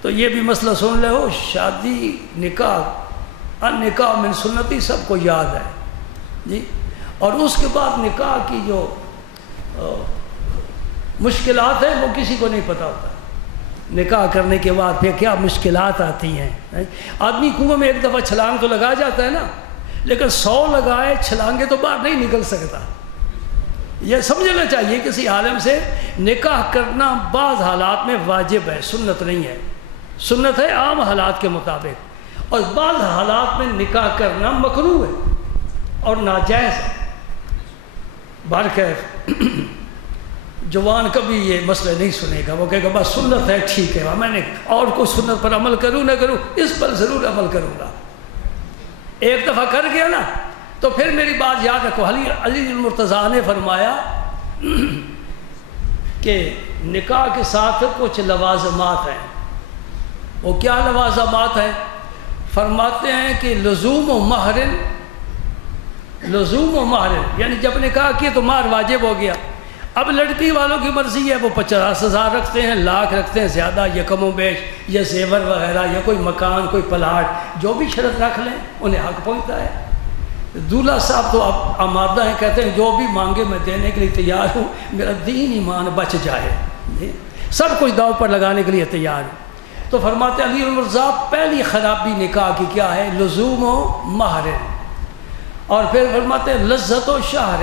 تو یہ بھی مسئلہ سن لے ہو، شادی نکاح، نکاح من سنتی سب کو یاد ہے جی، اور اس کے بعد نکاح کی جو مشکلات ہیں وہ کسی کو نہیں پتہ ہوتا۔ نکاح کرنے کے بعد پھر کیا مشکلات آتی ہیں۔ آدمی کنویں میں ایک دفعہ چھلانگ تو لگا جاتا ہے نا، لیکن 100 لگائے چھلانگے تو باہر نہیں نکل سکتا۔ یہ سمجھنا چاہیے کسی عالم سے، نکاح کرنا بعض حالات میں واجب ہے، سنت نہیں ہے۔ سنت ہے عام حالات کے مطابق، اور بعض حالات میں نکاح کرنا مکروہ ہے اور ناجائز ہے۔ بہرکیف جوان کبھی یہ مسئلہ نہیں سنے گا، وہ کہے گا بس سنت ہے ٹھیک ہے، میں نے اور کوئی سنت پر عمل کروں نہ کروں، اس پر ضرور عمل کروں گا۔ ایک دفعہ کر گیا نا تو پھر میری بات یاد رکھو، علی المرتضیٰ نے فرمایا کہ نکاح کے ساتھ کچھ لوازمات ہیں۔ وہ کیا لوازمات ہیں؟ فرماتے ہیں کہ لزوم و مہر، لزوم و مہر، یعنی جب نکاح کیے تو مہر واجب ہو گیا۔ اب لڑکی والوں کی مرضی ہے، وہ 50,000 رکھتے ہیں، لاکھ رکھتے ہیں زیادہ، یا کم و بیش، یا زیور وغیرہ، یا کوئی مکان، کوئی پلاٹ، جو بھی شرط رکھ لیں انہیں حق پہنچتا ہے۔ دولہا صاحب تو اب آمادہ ہیں، کہتے ہیں جو بھی مانگے میں دینے کے لیے تیار ہوں، میرا دین ایمان بچ جائے، سب کچھ داؤ پر لگانے کے لیے تیار ہوں۔ تو فرماتے علی المرتضیٰ پہلی خرابی نکاح کی کیا ہے؟ لزوم و مہر۔ اور پھر فرماتے ہیں لذت و شہر،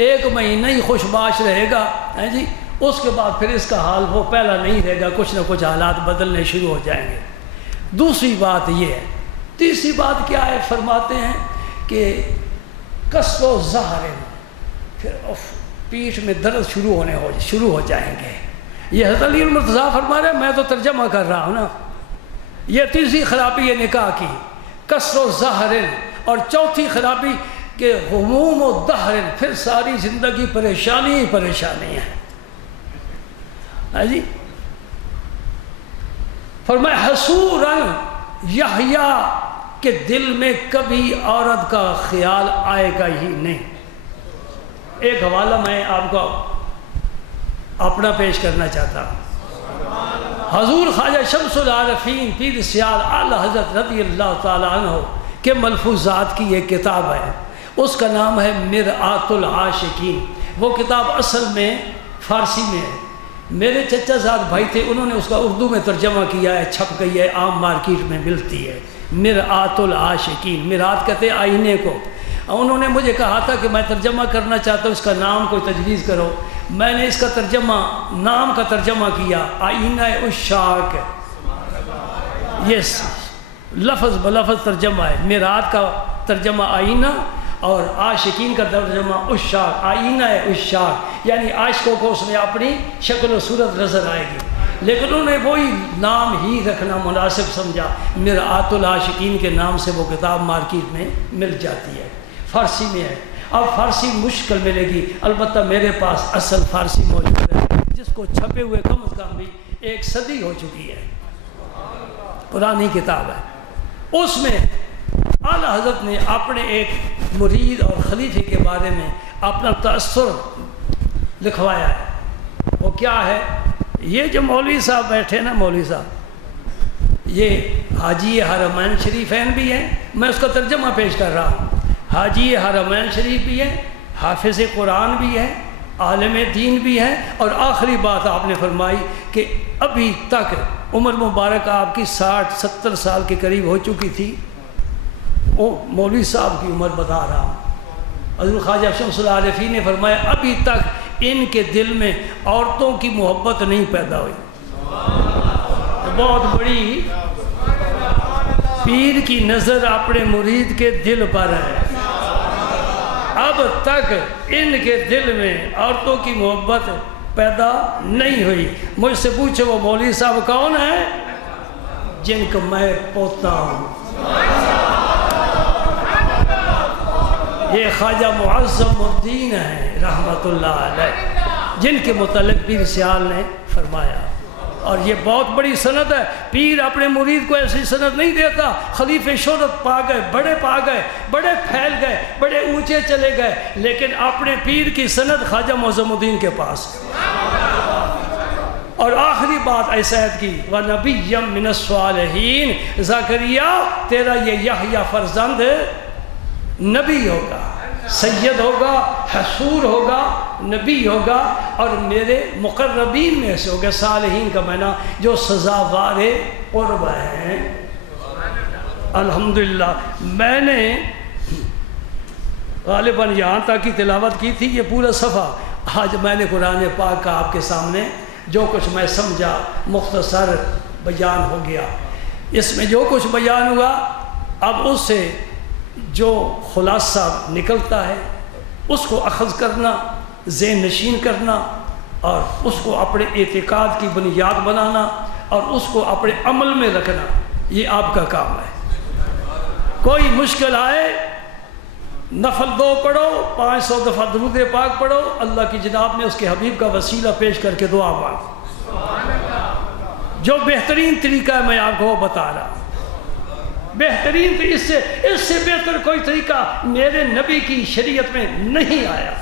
1 مہینہ ہی خوش باش رہے گا جی، اس کے بعد پھر اس کا حال وہ پہلا نہیں رہے گا، کچھ نہ کچھ حالات بدلنے شروع ہو جائیں گے۔ دوسری بات یہ ہے۔ تیسری بات کیا ہے؟ فرماتے ہیں کہ کسر و زہر، پھر پیٹھ میں درد شروع ہو جائیں گے۔ یہ حضرت علی المرتضیٰ فرما رہے ہیں، میں تو ترجمہ کر رہا ہوں نا۔ یہ تیسری خرابی ہے نکاح کی، کسر و زہر۔ اور چوتھی خرابی کہ غموم و دہر، پھر ساری زندگی پریشانی ہی پریشانی ہے جی۔ فرمایا حسوراً، یحییٰ کے دل میں کبھی عورت کا خیال آئے گا ہی نہیں۔ ایک حوالہ میں آپ کو اپنا پیش کرنا چاہتا ہوں۔ حضور خواجہ شمس العارفین پیر سیال اعلی حضرت رضی اللہ تعالیٰ عنہ کے ملفوظات کی ایک کتاب ہے، اس کا نام ہے مرآت العاشقین۔ وہ کتاب اصل میں فارسی میں ہے، میرے چچا زاد بھائی تھے، انہوں نے اس کا اردو میں ترجمہ کیا ہے، چھپ گئی ہے، عام مارکیٹ میں ملتی ہے۔ مرآت العاشقین، مرآت کہتے ہیں آئینے کو۔ انہوں نے مجھے کہا تھا کہ میں ترجمہ کرنا چاہتا ہوں، اس کا نام کوئی تجویز کرو۔ میں نے اس کا ترجمہ، نام کا ترجمہ کیا آئینہ عشاق۔ یہ لفظ بلفظ ترجمہ ہے۔ مرآت کا ترجمہ آئینہ اور عاشقین کا ترجمہ عشاق، آئینہ عشاق، یعنی عاشقوں کو اس میں اپنی شکل و صورت نظر آئے گی، لیکن انہوں نے وہی نام ہی رکھنا مناسب سمجھا، مرآت العاشقین کے نام سے وہ کتاب مارکیٹ میں مل جاتی ہے، فارسی میں ہے۔ اب فارسی مشکل ملے گی، البتہ میرے پاس اصل فارسی موجود ہے، جس کو چھپے ہوئے کم از کم بھی 1 صدی ہو چکی ہے، پرانی کتاب ہے۔ اس میں اعلیٰ حضرت نے اپنے ایک مرید اور خلیفے کے بارے میں اپنا تأثر لکھوایا ہے۔ وہ کیا ہے؟ یہ جو مولوی صاحب بیٹھے نا، مولوی صاحب، یہ حاجی حرمین شریفین بھی ہیں، میں اس کا ترجمہ پیش کر رہا ہوں۔ حاجی حرمین شریف بھی ہیں، حافظ قرآن بھی ہیں، عالم دین بھی ہیں، اور آخری بات آپ نے فرمائی کہ ابھی تک عمر مبارک آپ کی 60-70 سال کے قریب ہو چکی تھی۔ وہ مولوی صاحب کی عمر بتا رہا ہوں۔ حضرت خواجہ شمس العارفین نے فرمایا ابھی تک ان کے دل میں عورتوں کی محبت نہیں پیدا ہوئی۔ بہت بڑی پیر کی نظر اپنے مرید کے دل پر ہے۔ اب اب تک ان کے دل میں عورتوں کی محبت پیدا نہیں ہوئی۔ مجھ سے پوچھو وہ مولوی صاحب کون ہے؟ جن کا میں پوتا ہوں۔ یہ خواجہ معظم الدین ہے رحمت اللہ علیہ، جن کے متعلق پیر سیال نے فرمایا، اور یہ بہت بڑی سند ہے۔ پیر اپنے مرید کو ایسی سند نہیں دیتا۔ خلیفہ شہرت پا گئے، بڑے پا گئے، بڑے پھیل گئے، بڑے اونچے چلے گئے، لیکن اپنے پیر کی سند خواجہ معظم الدین کے پاس۔ اور آخری بات ایسید کی، وَنَبِيًّا مِّنَ الصَّالِحِينَ، زکریا تیرا یہ یحییٰ فرزند نبی ہوگا، سید ہوگا، حصور ہوگا، نبی ہوگا، اور میرے مقربین میں سے ہوگا۔ صالحین کا معنی جو سزاوار قرب ہیں۔ الحمدللہ میں نے غالباً یہاں تک کی تلاوت کی تھی، یہ پورا صفحہ آج میں نے قرآن پاک کا آپ کے سامنے جو کچھ میں سمجھا مختصر بیان ہو گیا۔ اس میں جو کچھ بیان ہوا، اب اس سے جو خلاصہ نکلتا ہے اس کو اخذ کرنا، ذہن نشین کرنا، اور اس کو اپنے اعتقاد کی بنیاد بنانا، اور اس کو اپنے عمل میں رکھنا، یہ آپ کا کام ہے۔ کوئی مشکل آئے، نفل 2 پڑھو، 500 دفعہ درود پاک پڑھو، اللہ کی جناب میں اس کے حبیب کا وسیلہ پیش کر کے دعا مانگو۔ جو بہترین طریقہ ہے میں آپ کو وہ بتا رہا ہوں، بہترین، تو اس سے بہتر کوئی طریقہ میرے نبی کی شریعت میں نہیں آیا۔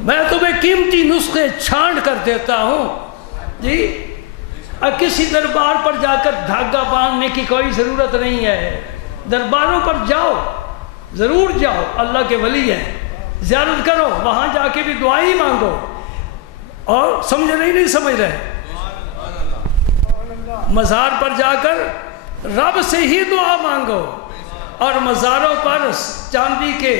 میں تمہیں قیمتی نسخے چھانٹ کر دیتا ہوں جی، کسی دربار پر جا کر دھاگا باندھنے کی کوئی ضرورت نہیں ہے۔ درباروں پر جاؤ، ضرور جاؤ، اللہ کے ولی ہیں، زیارت کرو، وہاں جا کے بھی دعائیں مانگو، اور سمجھ نہیں سمجھ رہے، مزار پر جا کر رب سے ہی دعا مانگو، اور مزاروں پر چاندی کے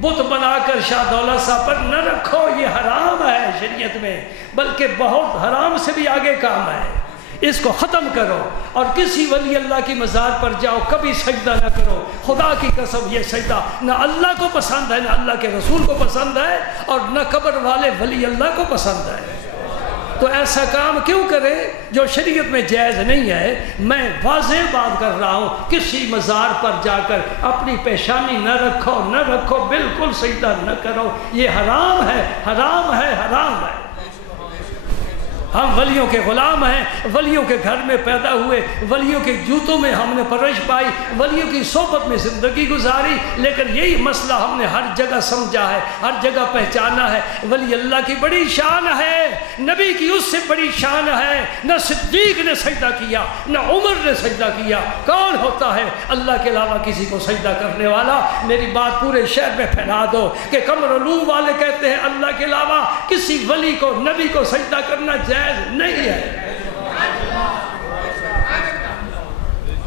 بت بنا کر شاہ دولت صاحب پر نہ رکھو، یہ حرام ہے شریعت میں، بلکہ بہت حرام سے بھی آگے کام ہے، اس کو ختم کرو۔ اور کسی ولی اللہ کی مزار پر جاؤ، کبھی سجدہ نہ کرو، خدا کی قسم یہ سجدہ نہ اللہ کو پسند ہے، نہ اللہ کے رسول کو پسند ہے، اور نہ قبر والے ولی اللہ کو پسند ہے۔ تو ایسا کام کیوں کرے جو شریعت میں جائز نہیں ہے؟ میں واضح بات کر رہا ہوں، کسی مزار پر جا کر اپنی پیشانی نہ رکھو، بالکل سجدہ نہ کرو، یہ حرام ہے، حرام ہے، حرام ہے۔ ہم ولیوں کے غلام ہیں، ولیوں کے گھر میں پیدا ہوئے، ولیوں کے جوتوں میں ہم نے پرورش پائی، ولیوں کی صحبت میں زندگی گزاری، لیکن یہی مسئلہ ہم نے ہر جگہ سمجھا ہے، ہر جگہ پہچانا ہے۔ ولی اللہ کی بڑی شان ہے، نبی کی اس سے بڑی شان ہے۔ نہ صدیق نے سجدہ کیا، نہ عمر نے سجدہ کیا۔ کون ہوتا ہے اللہ کے علاوہ کسی کو سجدہ کرنے والا؟ میری بات پورے شہر میں پھیلا دو کہ قمر علو والے کہتے ہیں اللہ کے علاوہ کسی ولی کو، نبی کو سجدہ کرنا جائز نہیں ہے۔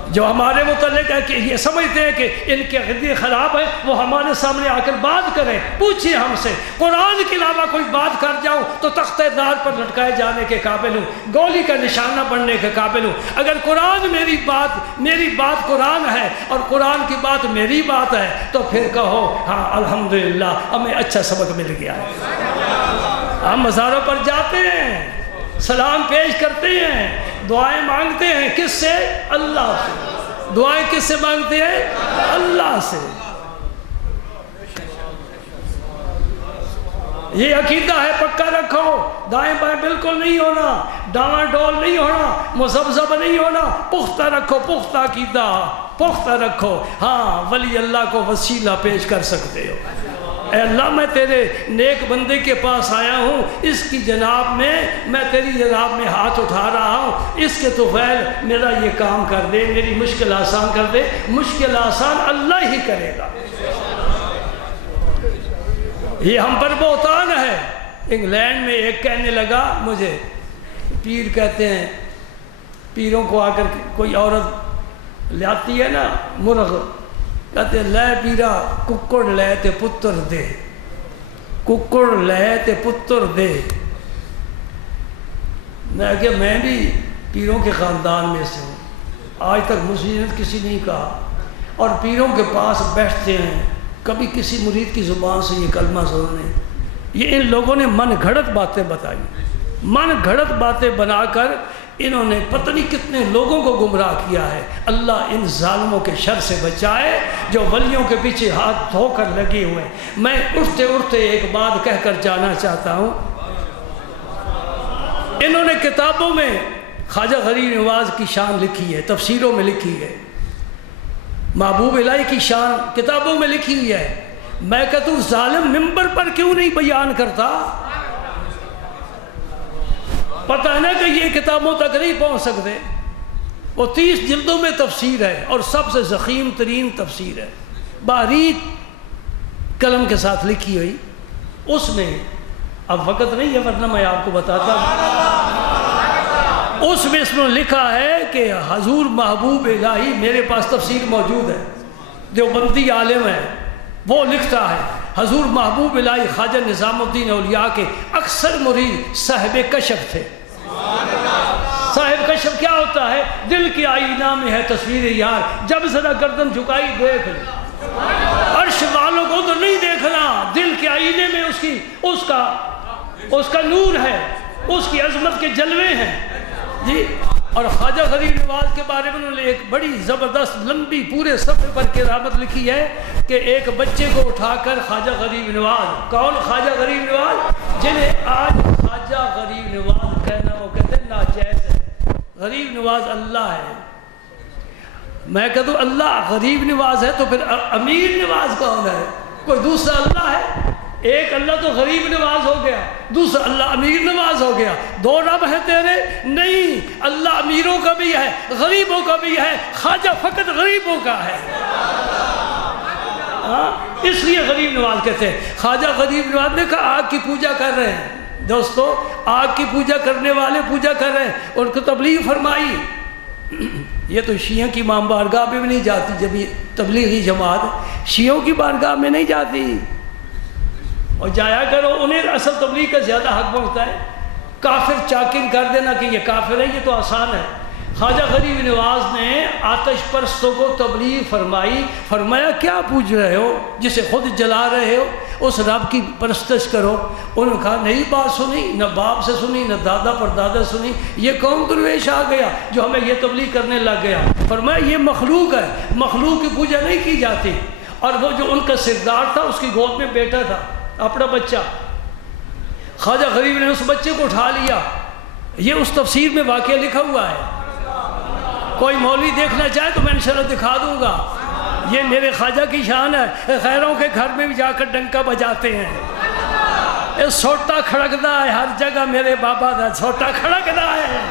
جو ہمارے متعلق ہے کہ یہ سمجھتے ہیں کہ ان کے عقیدے خراب ہیں، وہ ہمارے سامنے آ کر بات کریں، پوچھیں ہم سے۔ قرآن کے علاوہ کوئی بات کر جاؤں تو تختہ دار پر لٹکائے جانے کے قابل ہوں، گولی کا نشانہ بننے کے قابل ہوں۔ اگر قرآن میری بات قرآن ہے اور قرآن کی بات میری بات ہے تو پھر کہو ہاں الحمدللہ ہمیں اچھا سبق مل گیا ہے۔ ہم مزاروں پر جاتے ہیں، سلام پیش کرتے ہیں، دعائیں مانگتے ہیں، کس سے؟ اللہ سے۔ دعائیں کس سے مانگتے ہیں؟ اللہ سے۔ یہ عقیدہ ہے، پکا رکھو، دائیں بائیں بالکل نہیں ہونا، ڈاواں ڈول نہیں ہونا، مذبذب نہیں ہونا، پختہ رکھو، پختہ عقیدہ پختہ رکھو۔ ہاں ولی اللہ کو وسیلہ پیش کر سکتے ہو۔ اے اللہ میں تیرے نیک بندے کے پاس آیا ہوں، اس کی جناب میں تیری جناب میں ہاتھ اٹھا رہا ہوں، اس کے طفیل میرا یہ کام کر دے، میری مشکل آسان کر دے۔ مشکل آسان اللہ ہی کرے گا۔ یہ ہم پر بہتان ہے۔ انگلینڈ میں ایک کہنے لگا مجھے، پیر کہتے ہیں، پیروں کو آ کر کوئی عورت لاتی ہے نا مرغ، کہتے لے پیرا ککڑ لے تے پتر دے، ککڑ لے تے پتر دے۔ میں کہ میں بھی پیروں کے خاندان میں سے ہوں، آج تک مجھے کسی نہیں کہا، اور پیروں کے پاس بیٹھتے ہیں، کبھی کسی مرید کی زبان سے یہ کلمہ سننے، یہ ان لوگوں نے من گھڑت باتیں بتائی، من گھڑت باتیں بنا کر انہوں نے پتہ نہیں کتنے لوگوں کو گمراہ کیا ہے۔ اللہ ان ظالموں کے شر سے بچائے جو ولیوں کے پیچھے ہاتھ دھو کر لگے ہوئے ہیں۔ میں اٹھتے اٹھتے ایک بات کہہ کر جانا چاہتا ہوں، انہوں نے کتابوں میں خواجہ غریب نواز کی شان لکھی ہے، تفسیروں میں لکھی ہے، محبوب الہی کی شان کتابوں میں لکھی ہوئی ہے۔ میں کہتا ہوں ظالم ممبر پر کیوں نہیں بیان کرتا؟ پتہ ہے نا کہ یہ کتابوں تک نہیں پہنچ سکتے۔ وہ 30 جلدوں میں تفسیر ہے اور سب سے ضخیم ترین تفسیر ہے، باریک قلم کے ساتھ لکھی ہوئی۔ اس میں اب وقت نہیں ہے ورنہ میں آپ کو بتاتا ہوں، اس میں اس نے لکھا ہے کہ حضور محبوب الہی، میرے پاس تفسیر موجود ہے، دیوبندی عالم ہے، وہ لکھتا ہے حضور محبوب الہی خواجہ نظام الدین اولیاء کے اکثر مرید صاحب کشف تھے۔ صاحب کشف کیا ہوتا ہے؟ دل کی آئینہ میں ہے تصویر یار، جب ذرا گردن جھکائی دیکھ لی، عرش والوں کو تو نہیں دیکھنا، دل کے آئینے میں اس کا نور ہے، اس کی عظمت کے جلوے ہیں جی۔ اور خواجہ غریب نواز کے بارے میں انہوں نے ایک بڑی زبردست لمبی پورے صفحے پر کرامت لکھی ہے کہ ایک بچے کو اٹھا کر خواجہ غریب نواز، کون خواجہ غریب نواز؟ جنہیں آج خواجہ غریب نواز کہنا وہ کہتے ہیں ناجائز ہے۔ غریب نواز اللہ ہے۔ میں کہتا ہوں اللہ غریب نواز ہے تو پھر امیر نواز کون ہے؟ کوئی دوسرا اللہ ہے؟ ایک اللہ تو غریب نواز ہو گیا، دوسرا اللہ امیر نواز ہو گیا۔ دو رب ہے تیرے؟ نہیں، اللہ امیروں کا بھی ہے، غریبوں کا بھی ہے، خواجہ فقط غریبوں کا ہے۔ اس لیے غریب نواز کہتے ہیں۔ خواجہ غریب نواز نے کہا آگ کی پوجا کر رہے ہیں، دوستو آگ کی پوجا کرنے والے پوجا کر رہے ہیں، ان کو تبلیغ فرمائی۔ یہ تو شیعوں کی امام بارگاہ میں بھی نہیں جاتی، جب یہ تبلیغی جماعت شیعوں کی بارگاہ میں نہیں جاتی، اور جایا کرو، انہیں اصل تبلیغ کا زیادہ حق پہنچتا ہے۔ کافر چاکن کر دینا کہ یہ کافر ہے، یہ تو آسان ہے۔ خواجہ غریب نواز نے آتش پرستوں کو تبلیغ فرمائی، فرمایا کیا پوچھ رہے ہو جسے خود جلا رہے ہو، اس رب کی پرستش کرو۔ انہوں نے کہا نہیں بات سنی، نہ باپ سے سنی، نہ دادا پر دادا سنی، یہ کون درویش آ گیا جو ہمیں یہ تبلیغ کرنے لگ گیا؟ فرمایا یہ مخلوق ہے، مخلوق کی پوجا نہیں کی جاتی۔ اور وہ جو ان کا سردار تھا اس کی گود میں بیٹا تھا، اپنا بچہ، خواجہ غریب نے اس بچے کو اٹھا لیا۔ یہ اس تفسیر میں واقعہ لکھا ہوا ہے، کوئی مولوی دیکھنا چاہے تو میں انشاءاللہ دکھا دوں گا۔ یہ میرے خواجہ کی شان ہے، غیروں کے گھر میں بھی جا کر ڈنکا بجاتے ہیں۔ یہ سوٹا کھڑکتا ہے ہر جگہ، میرے بابا دا سوٹا کھڑکتا ہے،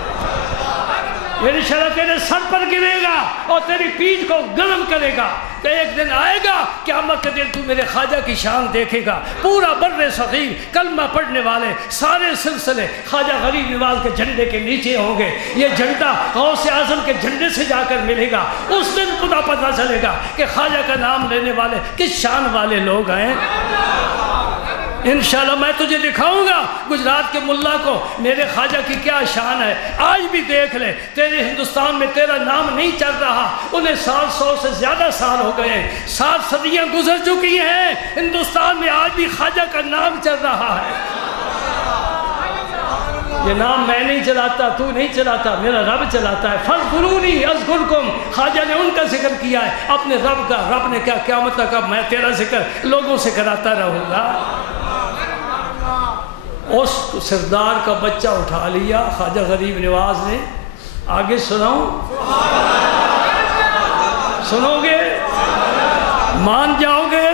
یہ انشاءاللہ تیرے سر پر گرے گا اور تیری پیٹھ کو گرم کرے گا کہ ایک دن آئے گا قیامت کے دن تو میرے خواجہ کی شان دیکھے گا۔ پورا بر صغیر کلمہ پڑھنے والے سارے سلسلے خواجہ غریب نواز کے جھنڈے کے نیچے ہوں گے۔ یہ جھنڈا غوث اعظم کے جھنڈے سے جا کر ملے گا، اس دن خدا پتہ چلے گا کہ خواجہ کا نام لینے والے کس شان والے لوگ ہیں۔ انشاءاللہ میں تجھے دکھاؤں گا گجرات کے ملا کو میرے خواجہ کی کیا شان ہے۔ آج بھی دیکھ لے، تیرے ہندوستان میں تیرا نام نہیں چل رہا، انہیں 100 سے زیادہ سال ہو گئے ہیں، 7 صدیاں گزر چکی ہیں، ہندوستان میں آج بھی خواجہ کا نام چل رہا ہے۔ یہ نام میں نہیں چلاتا، تو نہیں چلاتا، میرا رب چلاتا ہے۔ فاذکرونی اذکرکم، خواجہ نے ان کا ذکر کیا ہے اپنے رب کا۔ رب نے کیا قیامت تک اب میں تیرا ذکر لوگوں سے کراتا رہوں گا۔ اس سردار کا بچہ اٹھا لیا خواجہ غریب نواز نے۔ آگے سناؤں؟ سنو گے؟ مان جاؤ گے؟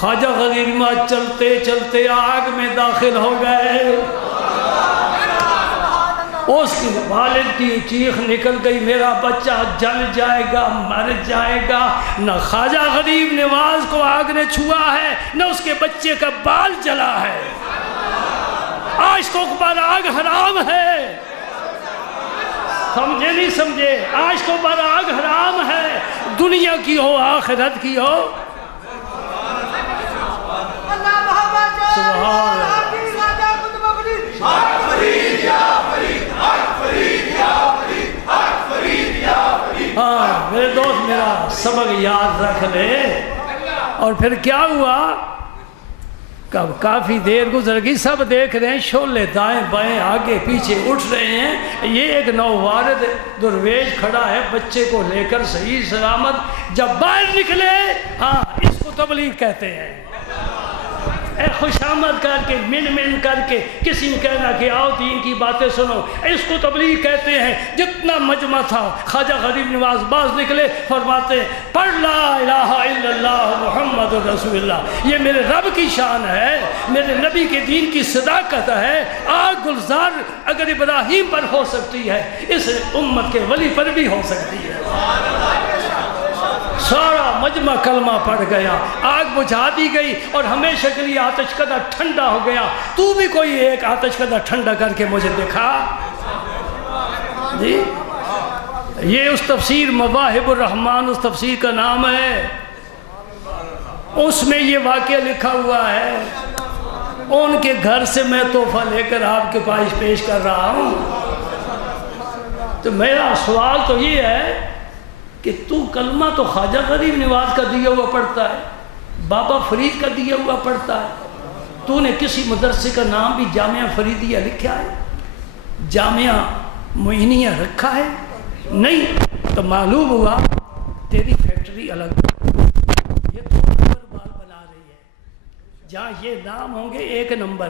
خواجہ غریب نواز چلتے چلتے آگ میں داخل ہو گئے۔ اس کی والد کی چیخ نکل گئی، میرا بچہ جل جائے گا، مر جائے گا۔ نہ خواجہ غریب نواز کو آگ نے چھوا ہے، نہ اس کے بچے کا بال جلا ہے۔ عاشقوں پر آگ حرام ہے، سمجھے نہیں سمجھے؟ عاشقوں پر آگ حرام ہے، دنیا کی ہو آخرت کی ہو۔ سبحان اللہ۔ ہاں میرے دوست، میرا سبق یاد رکھ لے، اور پھر کیا ہوا؟ کب کافی دیر گزر گئی، سب دیکھ رہے ہیں، شعلے دائیں بائیں آگے پیچھے اٹھ رہے ہیں، یہ ایک نووارد درویش کھڑا ہے بچے کو لے کر صحیح سلامت۔ جب باہر نکلے، ہاں اس کو تبلیغ کہتے ہیں۔ اے خوشامد کر کے، من کر کے کسی نے کہنا کہ آؤ دین کی باتیں سنو، اس کو تبلیغ کہتے ہیں۔ جتنا مجمع تھا، خواجہ غریب نواز باز نکلے، فرماتے ہیں پڑھ لا الہ الا اللہ محمد رسول اللہ، یہ میرے رب کی شان ہے، میرے نبی کے دین کی صداقت ہے۔ آگ گلزار اگر ابراہیم پر ہو سکتی ہے، اس امت کے ولی پر بھی ہو سکتی ہے۔ سارا مجمع کلمہ پڑھ گیا، آگ بجھا دی گئی اور ہمیشہ کے لیے آتش کدہ ٹھنڈا ہو گیا۔ تو بھی کوئی ایک آتش کدہ ٹھنڈا کر کے مجھے دکھا جی۔ یہ اس تفسیر مواہب الرحمن، اس تفسیر کا نام ہے، اس میں یہ واقعہ لکھا ہوا ہے۔ ان کے گھر سے میں تحفہ لے کر آپ کے پاس پیش کر رہا ہوں۔ تو میرا سوال تو یہ ہے کہ تو کلمہ تو خواجہ غریب نواز کا دیا ہوا پڑھتا ہے، بابا فرید کا دیا ہوا پڑھتا ہے، تو نے کسی مدرسے کا نام بھی جامعہ فریدیہ لکھا ہے، جامعہ معینیہ رکھا ہے؟ نہیں۔ تو معلوم ہوا تیری فیکٹری الگ، یہ دو نمبر بال بنا رہی ہے۔ جہاں یہ نام ہوں گے ایک نمبر،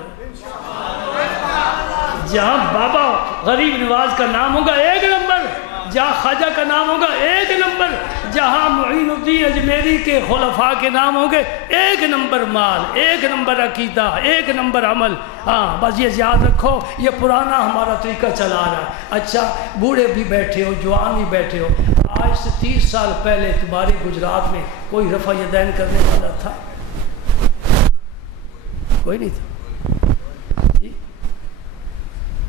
جہاں بابا غریب نواز کا نام ہوگا ایک نمبر، جہاں خواجہ کا نام ہوگا ایک نمبر، جہاں معین الدین اجمیری کے خلفاء کے نام ہوں گے ایک نمبر مال، ایک نمبر عقیدہ، ایک نمبر عمل۔ ہاں بس یہ یاد رکھو، یہ پرانا ہمارا طریقہ چلا رہا ہے۔ اچھا بوڑھے بھی بیٹھے ہو، جوان بھی بیٹھے ہو، آج سے 30 سال پہلے تمہارے گجرات میں کوئی رفع یدین کرنے والا تھا؟ کوئی نہیں تھا جی؟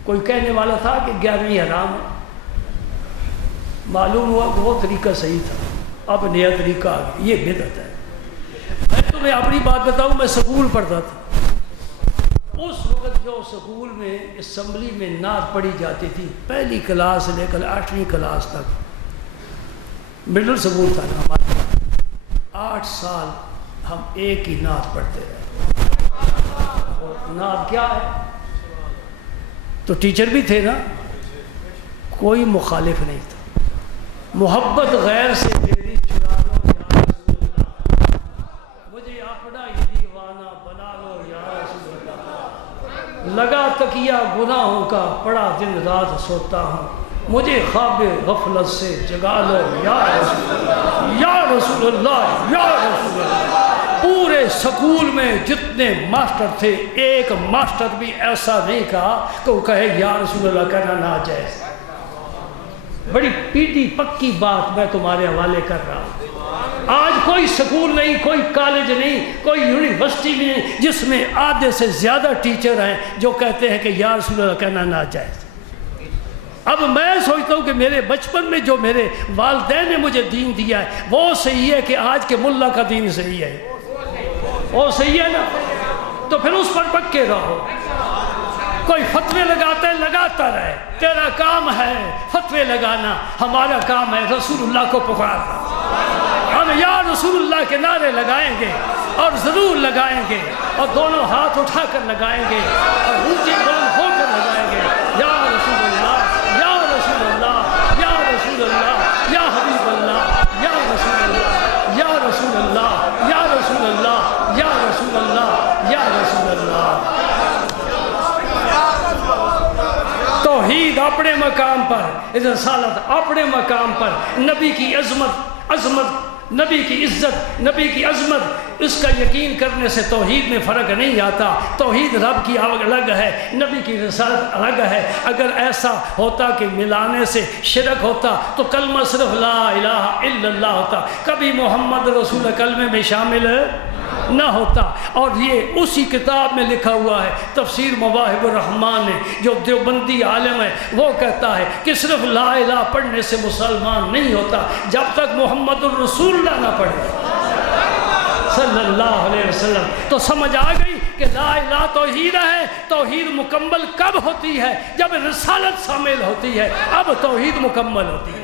کوئی کہنے والا تھا کہ 11ویں حرام ہے؟ معلوم ہوا کہ وہ طریقہ صحیح تھا، اب نیا طریقہ آ گیا، یہ بدعت ہے۔ میں تمہیں اپنی بات بتاؤں، میں سکول پڑھتا تھا، اس وقت جو سکول میں اسمبلی میں نعت پڑھی جاتی تھی، پہلی کلاس سے لے کر 8ویں کلاس تک، مڈل سکول تھا نا ہمارے، 8 سال ہم ایک ہی نعت پڑھتے رہے۔ اور نعت کیا ہے؟ تو ٹیچر بھی تھے نا، کوئی مخالف نہیں تھا۔ محبت غیر سے تیری چرا لو یا رسول اللہ، مجھے اپنا ہی دیوانہ بنا لو یا رسول اللہ، لگا تکیہ گناہوں کا پڑا دن رات سوتا ہوں، مجھے خواب غفلت سے جگا لو یا رسول اللہ، یا رسول اللہ، یا رسول اللہ۔ پورے سکول میں جتنے ماسٹر تھے، ایک ماسٹر بھی ایسا نہیں کہا کہ وہ کہے یا رسول اللہ کہنا ناجائز۔ بڑی پیٹی پکی بات میں تمہارے حوالے کر رہا ہوں۔ آج کوئی سکول نہیں، کوئی کالج نہیں، کوئی یونیورسٹی نہیں جس میں آدھے سے زیادہ ٹیچر ہیں جو کہتے ہیں کہ یا رسول اللہ کہنا ناجائز۔ اب میں سوچتا ہوں کہ میرے بچپن میں جو میرے والدین نے مجھے دین دیا ہے وہ صحیح ہے کہ آج کے ملا کا دین صحیح ہے؟ وہ صحیح ہے نا؟ تو پھر اس پر پکے رہو۔ کوئی فتوے لگاتا ہے، لگاتا رہے، تیرا کام ہے فتوے لگانا، ہمارا کام ہے رسول اللہ کو پکارنا۔ ہم یا رسول اللہ کے نعرے لگائیں گے اور ضرور لگائیں گے، اور دونوں ہاتھ اٹھا کر لگائیں گے اور اونچے بلند ہو کر لگائیں گے، یا رسول اللہ، یا رسول اللہ، یا رسول اللہ، یا حبیب اللہ، یا رسول اللہ، یا رسول اللہ، یا رسول اللہ، یا رسول اللہ، یا رسول اللہ۔ توحید اپنے مقام پر، رسالت اپنے مقام پر، نبی کی عظمت، نبی کی عزت، نبی کی عظمت، اس کا یقین کرنے سے توحید میں فرق نہیں آتا۔ توحید رب کی الگ ہے، نبی کی رسالت الگ ہے۔ اگر ایسا ہوتا کہ ملانے سے شرک ہوتا تو کلمہ صرف لا الہ الا اللہ ہوتا، کبھی محمد رسول کلمے میں شامل نہ ہوتا۔ اور یہ اسی کتاب میں لکھا ہوا ہے، تفسیر مواہب الرحمن میں، جو دیوبندی عالم ہے وہ کہتا ہے کہ صرف لا الہ پڑھنے سے مسلمان نہیں ہوتا جب تک محمد الرسول اللہ نہ پڑھے صلی اللہ علیہ وسلم۔ تو سمجھ آ گئی کہ لا الہ توحید ہے۔ توحید مکمل کب ہوتی ہے؟ جب رسالت شامل ہوتی ہے، اب توحید مکمل ہوتی ہے۔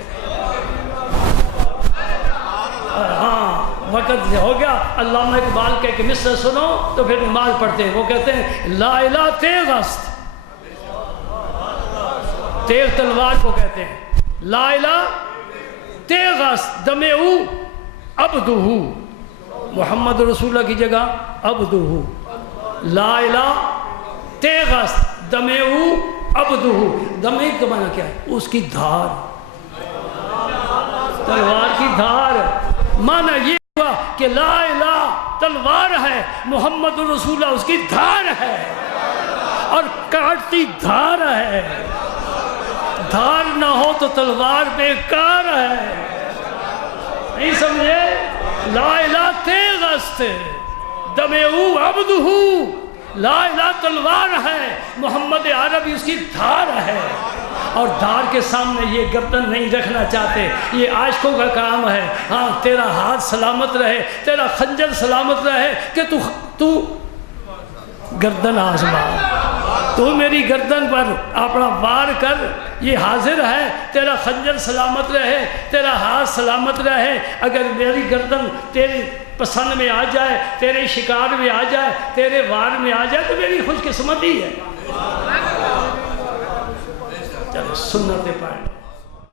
ہاں وقت ہو گیا، علامہ اقبال کے کہ مصرع سنو تو پھر نماز پڑھتے ہیں۔ وہ کہتے ہیں لا الہ تیغ است، تیغ تلوار کو کہتے ہیں، لا الہ تیغ است دم او عبدہ، محمد رسول اللہ کی جگہ عبدہ، لا الہ تیغ است دم او عبدہ، دم کا معنی کیا ہے؟ اس کی دھار، تلوار کی دھار۔ معنی یہ ہوا کہ لا الہ تلوار ہے، محمد رسول اللہ اس کی دھار ہے، اور کاٹتی دھار ہے، دھار نہ ہو تو تلوار بیکار ہے، نہیں سمجھے؟ لا الہ تیغ است دم او عبدہ، لا الہ تلوار ہے، محمد عربی اس کی دھار ہے، اور دھار کے سامنے یہ گردن نہیں رکھنا چاہتے، یہ عاشقوں کا کام ہے۔ ہاں تیرا ہاتھ سلامت رہے، تیرا خنجر سلامت رہے، کہ تو گردن آزما، تو میری گردن پر اپنا وار کر، یہ حاضر ہے، تیرا خنجر سلامت رہے، تیرا ہاتھ سلامت رہے۔ اگر میری گردن تیری پسند میں آ جائے، تیرے شکار میں آ جائے، تیرے وار میں آ جائے، تو میری خوش قسمتی ہے۔ چلو سنتیں پڑھ